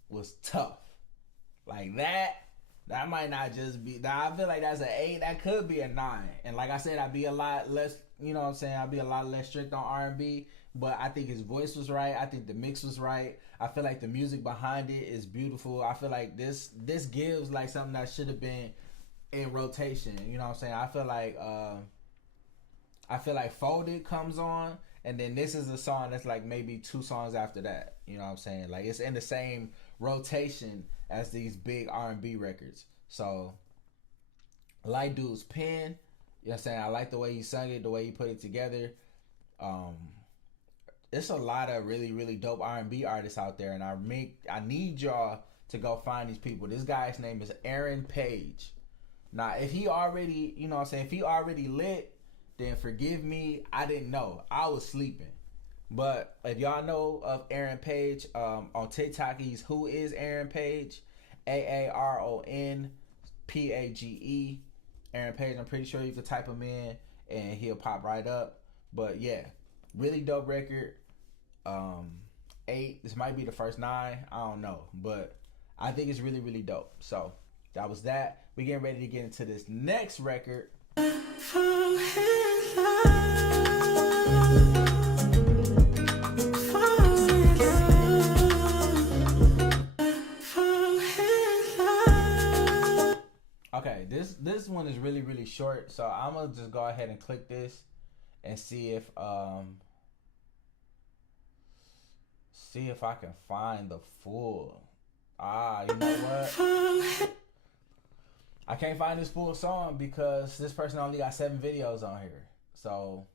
was tough. Like that might not just be. I feel like that's an 8. That could be a 9. And like I said, I'd be a lot less. You know what I'm saying? I'd be a lot less strict on R&B. But I think his voice was right. I think the mix was right. I feel like the music behind it is beautiful. I feel like this gives like something that should have been in rotation. You know what I'm saying? I feel like Folded comes on, and then this is a song that's like maybe 2 songs after that. You know what I'm saying? Like it's in the same rotation as these big R&B records. So I like dude's pen. You know what I'm saying? I like the way he sung it, the way he put it together. There's a lot of really, really dope R&B artists out there, and I need y'all to go find these people. This guy's name is Aaron Page. Now, if he already, you know what I'm saying, if he already lit, then forgive me. I didn't know. I was sleeping. But if y'all know of Aaron Page, on TikTok, he's Who Is Aaron Page? AARONPAGE. Aaron Page, I'm pretty sure you can type him in and he'll pop right up. But yeah, really dope record. 8. This might be the first 9. I don't know. But I think it's really, really dope. So that was that. We getting ready to get into this next record. Okay, this one is really, really short, so I'm gonna just go ahead and click this and see if I can find the full. You know what? I can't find this full song because this person only got 7 videos on here, so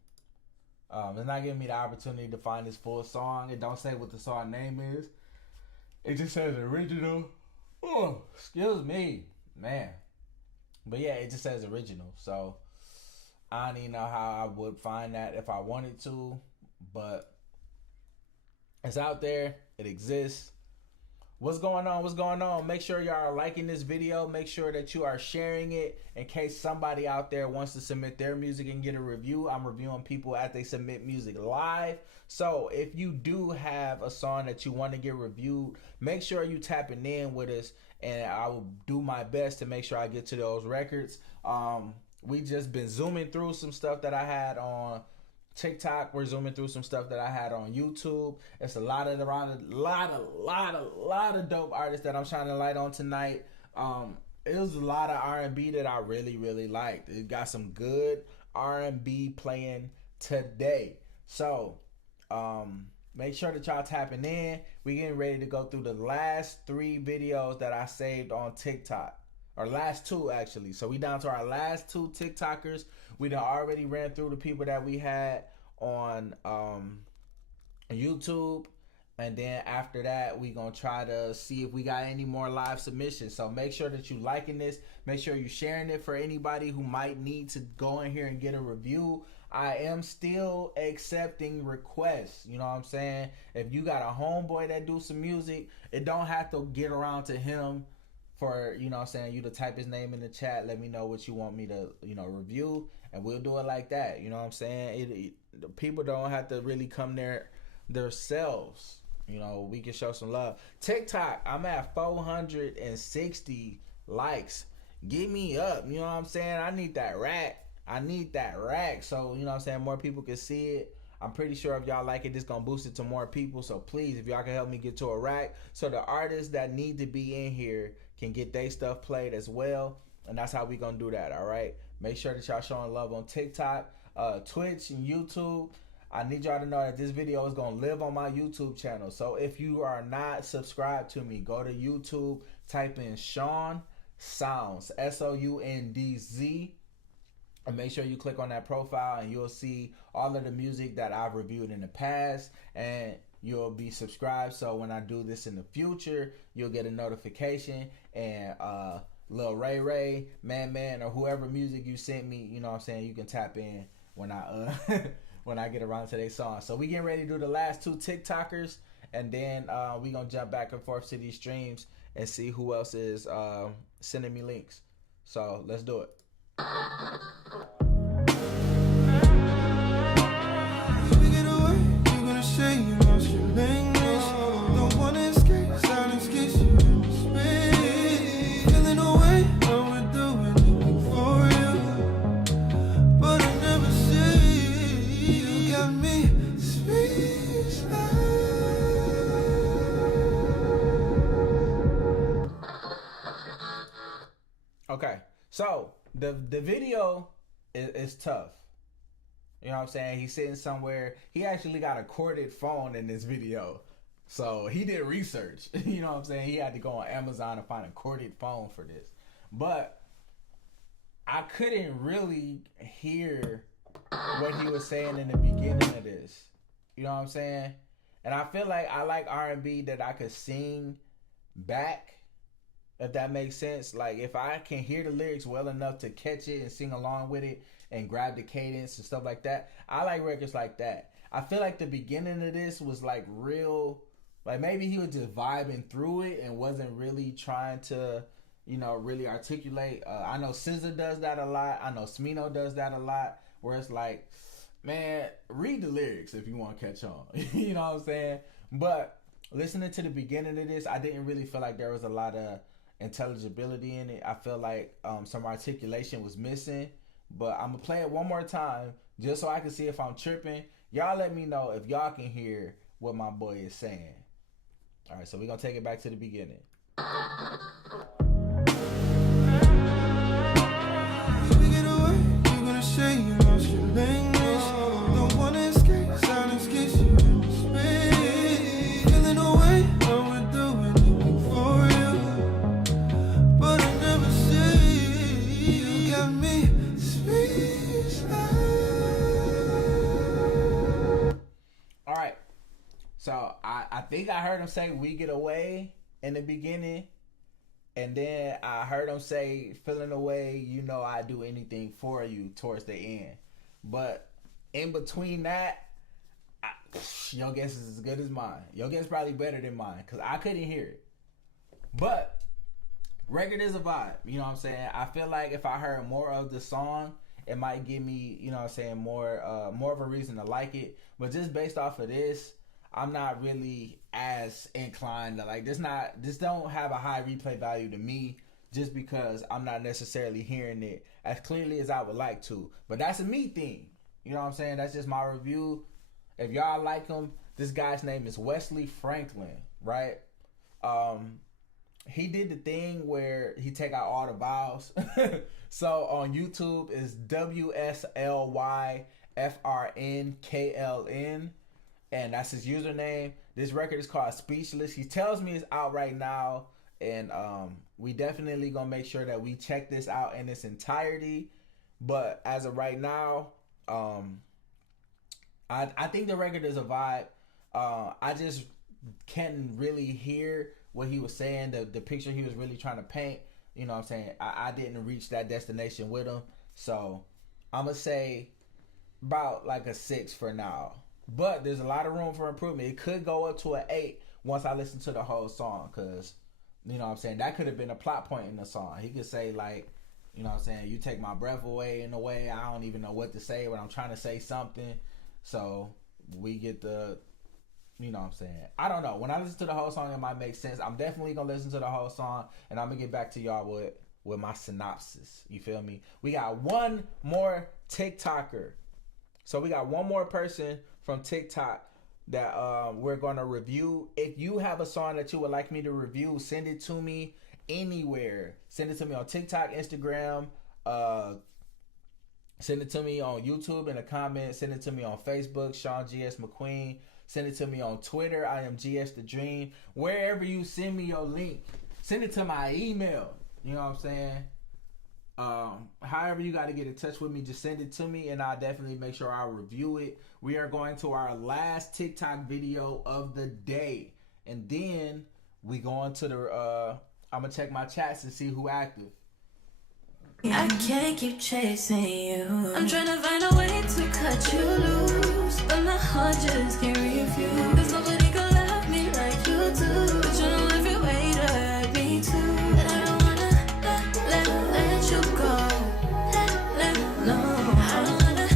it's not giving me the opportunity to find this full song. It don't say what the song name is. It just says original. Oh, excuse me, man. But yeah, it just says original. So I don't even know how I would find that if I wanted to. But it's out there. It exists. What's going on? What's going on? Make sure y'all are liking this video. Make sure that you are sharing it in case somebody out there wants to submit their music and get a review. I'm reviewing people as they submit music live. So if you do have a song that you want to get reviewed, make sure you tapping in with us, and I will do my best to make sure I get to those records. We just been zooming through some stuff that I had on TikTok. We're zooming through some stuff that I had on YouTube. It's a lot of dope artists that I'm shining light on tonight. It was a lot of R&B that I really, really liked. It got some good R&B playing today. So make sure that y'all tapping in. We getting ready to go through the last 3 videos that I saved on TikTok. Or last 2 actually. So we down to our last 2 TikTokers. We done already ran through the people that we had on YouTube. And then after that, we gonna try to see if we got any more live submissions. So make sure that you liking this. Make sure you sharing it for anybody who might need to go in here and get a review. I am still accepting requests. You know what I'm saying? If you got a homeboy that do some music, it don't have to get around to him for, you know what I'm saying, you to type his name in the chat. Let me know what you want me to, you know, review, and we'll do it like that. You know what I'm saying? People don't have to really come there themselves. You know, we can show some love. TikTok, I'm at 460 likes. Get me up. You know what I'm saying? I need that rack. So, you know what I'm saying, more people can see it. I'm pretty sure if y'all like it, this gonna boost it to more people. So please, if y'all can help me get to a rack, so the artists that need to be in here can get their stuff played as well. And that's how we gonna do that, all right? Make sure that y'all showing love on TikTok, Twitch, and YouTube. I need y'all to know that this video is gonna live on my YouTube channel. So if you are not subscribed to me, go to YouTube, type in Sean Sounds, SOUNDZ, and make sure you click on that profile, and you'll see all of the music that I've reviewed in the past, and you'll be subscribed. So when I do this in the future, you'll get a notification, and Lil Ray, Man, or whoever music you sent me, you know what I'm saying, you can tap in when I when I get around to their song. So we getting ready to do the last 2 TikTokers, and then we gonna jump back and forth to these streams and see who else is sending me links. So let's do it. Okay, so the video is tough. You know what I'm saying? He's sitting somewhere. He actually got a corded phone in this video. So he did research. You know what I'm saying? He had to go on Amazon and find a corded phone for this. But I couldn't really hear what he was saying in the beginning of this. You know what I'm saying? And I feel like I like R&B that I could sing back. if that makes sense. Like, if I can hear the lyrics well enough to catch it and sing along with it and grab the cadence and stuff like that, I like records like that. I feel like the beginning of this was like real, like maybe he was just vibing through it and wasn't really trying to, you know, really articulate. I know SZA does that a lot. I know Smino does that a lot, where it's like, man, read the lyrics if you want to catch on. You know what I'm saying? But listening to the beginning of this, I didn't really feel like there was a lot of intelligibility in it. I feel like some articulation was missing. But I'm going to play it one more time just so I can see if I'm tripping. Y'all let me know if y'all can hear what my boy is saying. All right, so we're going to take it back to the beginning. So I think I heard him say "we get away" in the beginning, and then I heard him say "feeling away, you know I do anything for you" towards the end. But in between that, your guess is as good as mine. Your guess is probably better than mine because I couldn't hear it. But record is a vibe, you know what I'm saying? I feel like if I heard more of the song, it might give me, you know what I'm saying, more of a reason to like it. But just based off of this, I'm not really as inclined to like this. This don't have a high replay value to me, just because I'm not necessarily hearing it as clearly as I would like to. But that's a me thing, you know what I'm saying? That's just my review. If y'all like him, this guy's name is Wesley Franklin, right? He did the thing where he take out all the vowels. So on YouTube is WSLYFRNKLN. And that's his username. This record is called Speechless. He tells me it's out right now. And we definitely going to make sure that we check this out in its entirety. But as of right now, I think the record is a vibe. I just can't really hear what he was saying, the picture he was really trying to paint. You know what I'm saying? I didn't reach that destination with him. So I'm going to say about like a 6 for now. But there's a lot of room for improvement. It could go up to an 8 once I listen to the whole song. Because, you know what I'm saying, that could have been a plot point in the song. He could say like, you know what I'm saying, you take my breath away in a way. I don't even know what to say, but I'm trying to say something. So we get the, you know what I'm saying. I don't know. When I listen to the whole song, it might make sense. I'm definitely going to listen to the whole song. And I'm going to get back to y'all with my synopsis. You feel me? We got one more TikToker. So we got one more person from TikTok that we're going to review. If you have a song that you would like me to review, send it to me anywhere. Send it to me on TikTok, Instagram, send it to me on YouTube in the comments. Send it to me on Facebook, Sean G.S. McQueen. Send it to me on Twitter. I am GS The Dream. Wherever you send me your link, send it to my email. You know what I'm saying? However you got to get in touch with me, just send it to me and I'll definitely make sure I review it. We are going to our last TikTok video of the day, and then we go into the I'm gonna check my chats and see who active. I can't keep chasing you. I'm trying to find a way to cut you loose, but my heart just can't refuse. There's nobody gonna love me like you do, but you know every way to hurt me too. And I don't wanna let you go. No, I don't wanna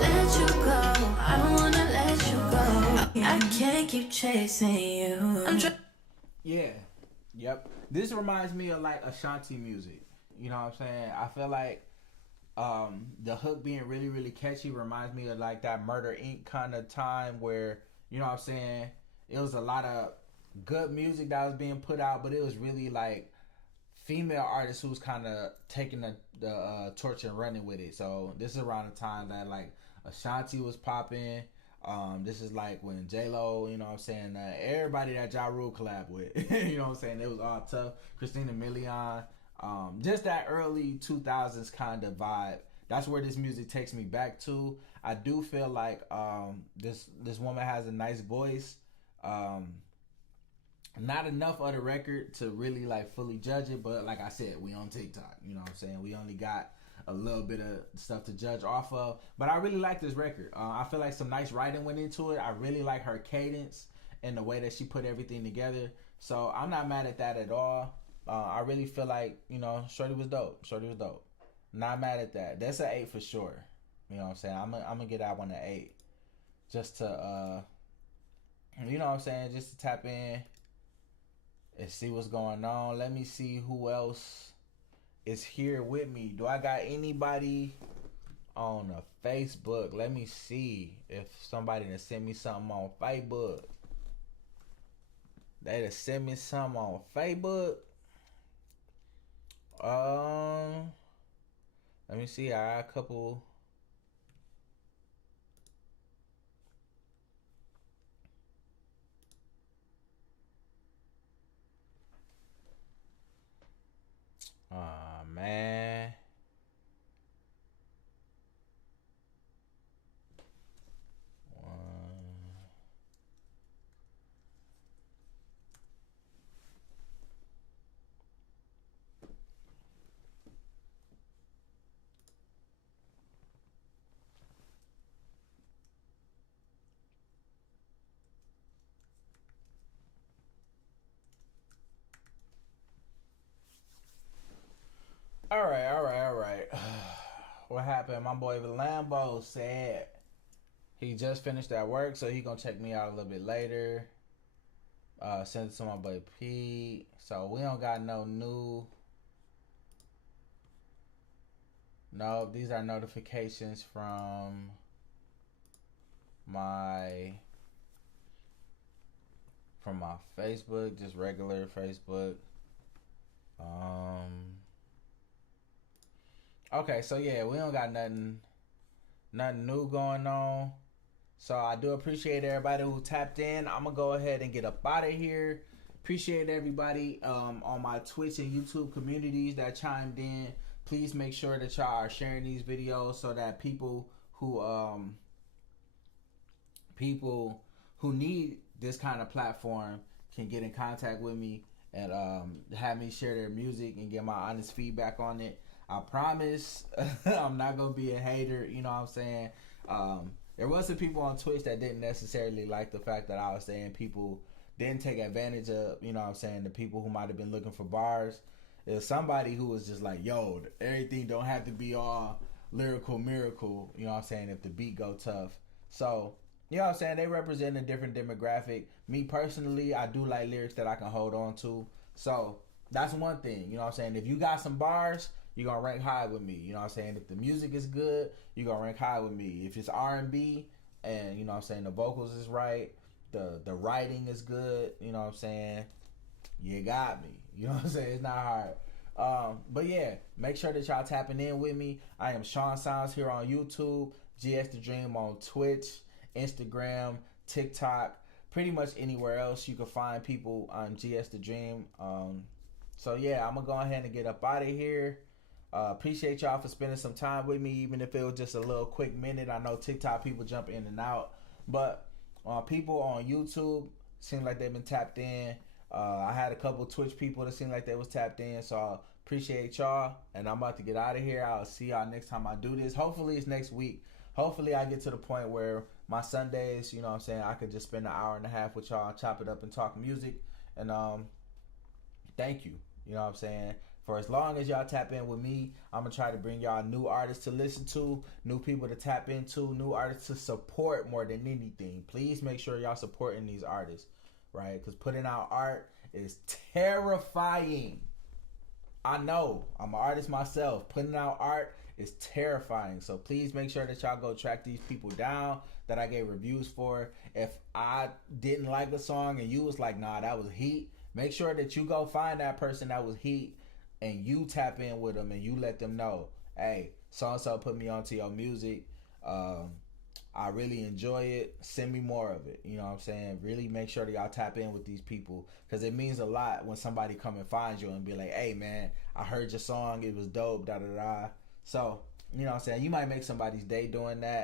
let you go. I don't wanna let you go. I can't keep chasing you. Yeah, yep. This reminds me of like Ashanti music. You know what I'm saying? I feel like the hook being really, really catchy reminds me of like that Murder Inc. kind of time where, you know what I'm saying, it was a lot of good music that was being put out, but it was really like female artists who was kind of taking the torch and running with it. So this is around the time that like Ashanti was popping. This is like when J-Lo, you know what I'm saying, everybody that Ja Rule collab with, you know what I'm saying, it was all tough. Christina Milian. Just that early 2000s kind of vibe. That's where this music takes me back to. I do feel like this woman has a nice voice. Not enough of the record to really like fully judge it, but like I said, we on TikTok, you know what I'm saying? We only got a little bit of stuff to judge off of, but I really like this record. I feel like some nice writing went into it. I really like her cadence and the way that she put everything together, so I'm not mad at that at all. I really feel like, you know, Shorty was dope. Not mad at that. That's an 8 for sure. You know what I'm saying? I'm gonna get that one an 8, just to you know what I'm saying, just to tap in and see what's going on. Let me see who else is here with me. Do I got anybody on the Facebook? Let me see if somebody done sent me something on Facebook. They done sent me something on Facebook. Let me see. I got a couple. Man. All right. What happened? My boy Lambo said he just finished at work, so he gonna check me out a little bit later. Send it to my boy Pete. So we don't got no new. No, these are notifications from my Facebook, just regular Facebook. Okay, so yeah, we don't got nothing new going on. So I do appreciate everybody who tapped in. I'm gonna go ahead and get up out of here. Appreciate everybody on my Twitch and YouTube communities that chimed in. Please make sure that y'all are sharing these videos so that people who need this kind of platform can get in contact with me and have me share their music and get my honest feedback on it. I promise I'm not going to be a hater, you know what I'm saying? There was some people on Twitch that didn't necessarily like the fact that I was saying people didn't take advantage of, you know what I'm saying, the people who might have been looking for bars. There's somebody who was just like, yo, everything don't have to be all lyrical miracle, you know what I'm saying, if the beat go tough. So, you know what I'm saying, they represent a different demographic. Me personally, I do like lyrics that I can hold on to. So, that's one thing, you know what I'm saying. If you got some bars, you're going to rank high with me. You know what I'm saying? If the music is good, you're going to rank high with me. If it's R&B and, you know what I'm saying, the vocals is right, the writing is good, you know what I'm saying, you got me. You know what I'm saying? It's not hard. But yeah, make sure that y'all tapping in with me. I am Sean Sounds here on YouTube, GS The Dream on Twitch, Instagram, TikTok, pretty much anywhere else you can find people on GS The Dream. So yeah, I'm going to go ahead and get up out of here. Appreciate y'all for spending some time with me, even if it was just a little quick minute. I know TikTok people jump in and out, but people on YouTube seem like they've been tapped in. I had a couple Twitch people that seemed like they was tapped in, so I appreciate y'all, and I'm about to get out of here. I'll see y'all next time I do this. Hopefully it's next week. Hopefully I get to the point where my Sundays, you know what I'm saying, I could just spend an hour and a half with y'all, chop it up and talk music. And thank you, you know what I'm saying. For as long as y'all tap in with me, I'm going to try to bring y'all new artists to listen to, new people to tap into, new artists to support more than anything. Please make sure y'all supporting these artists, right? Because putting out art is terrifying. I know. I'm an artist myself. Putting out art is terrifying. So please make sure that y'all go track these people down that I gave reviews for. If I didn't like a song and you was like, nah, that was heat, make sure that you go find that person that was heat and you tap in with them and you let them know, hey, so-and-so put me onto your music. I really enjoy it. Send me more of it. You know what I'm saying? Really make sure that y'all tap in with these people, because it means a lot when somebody come and finds you and be like, hey, man, I heard your song. It was dope, da-da-da. So, you know what I'm saying? You might make somebody's day doing that.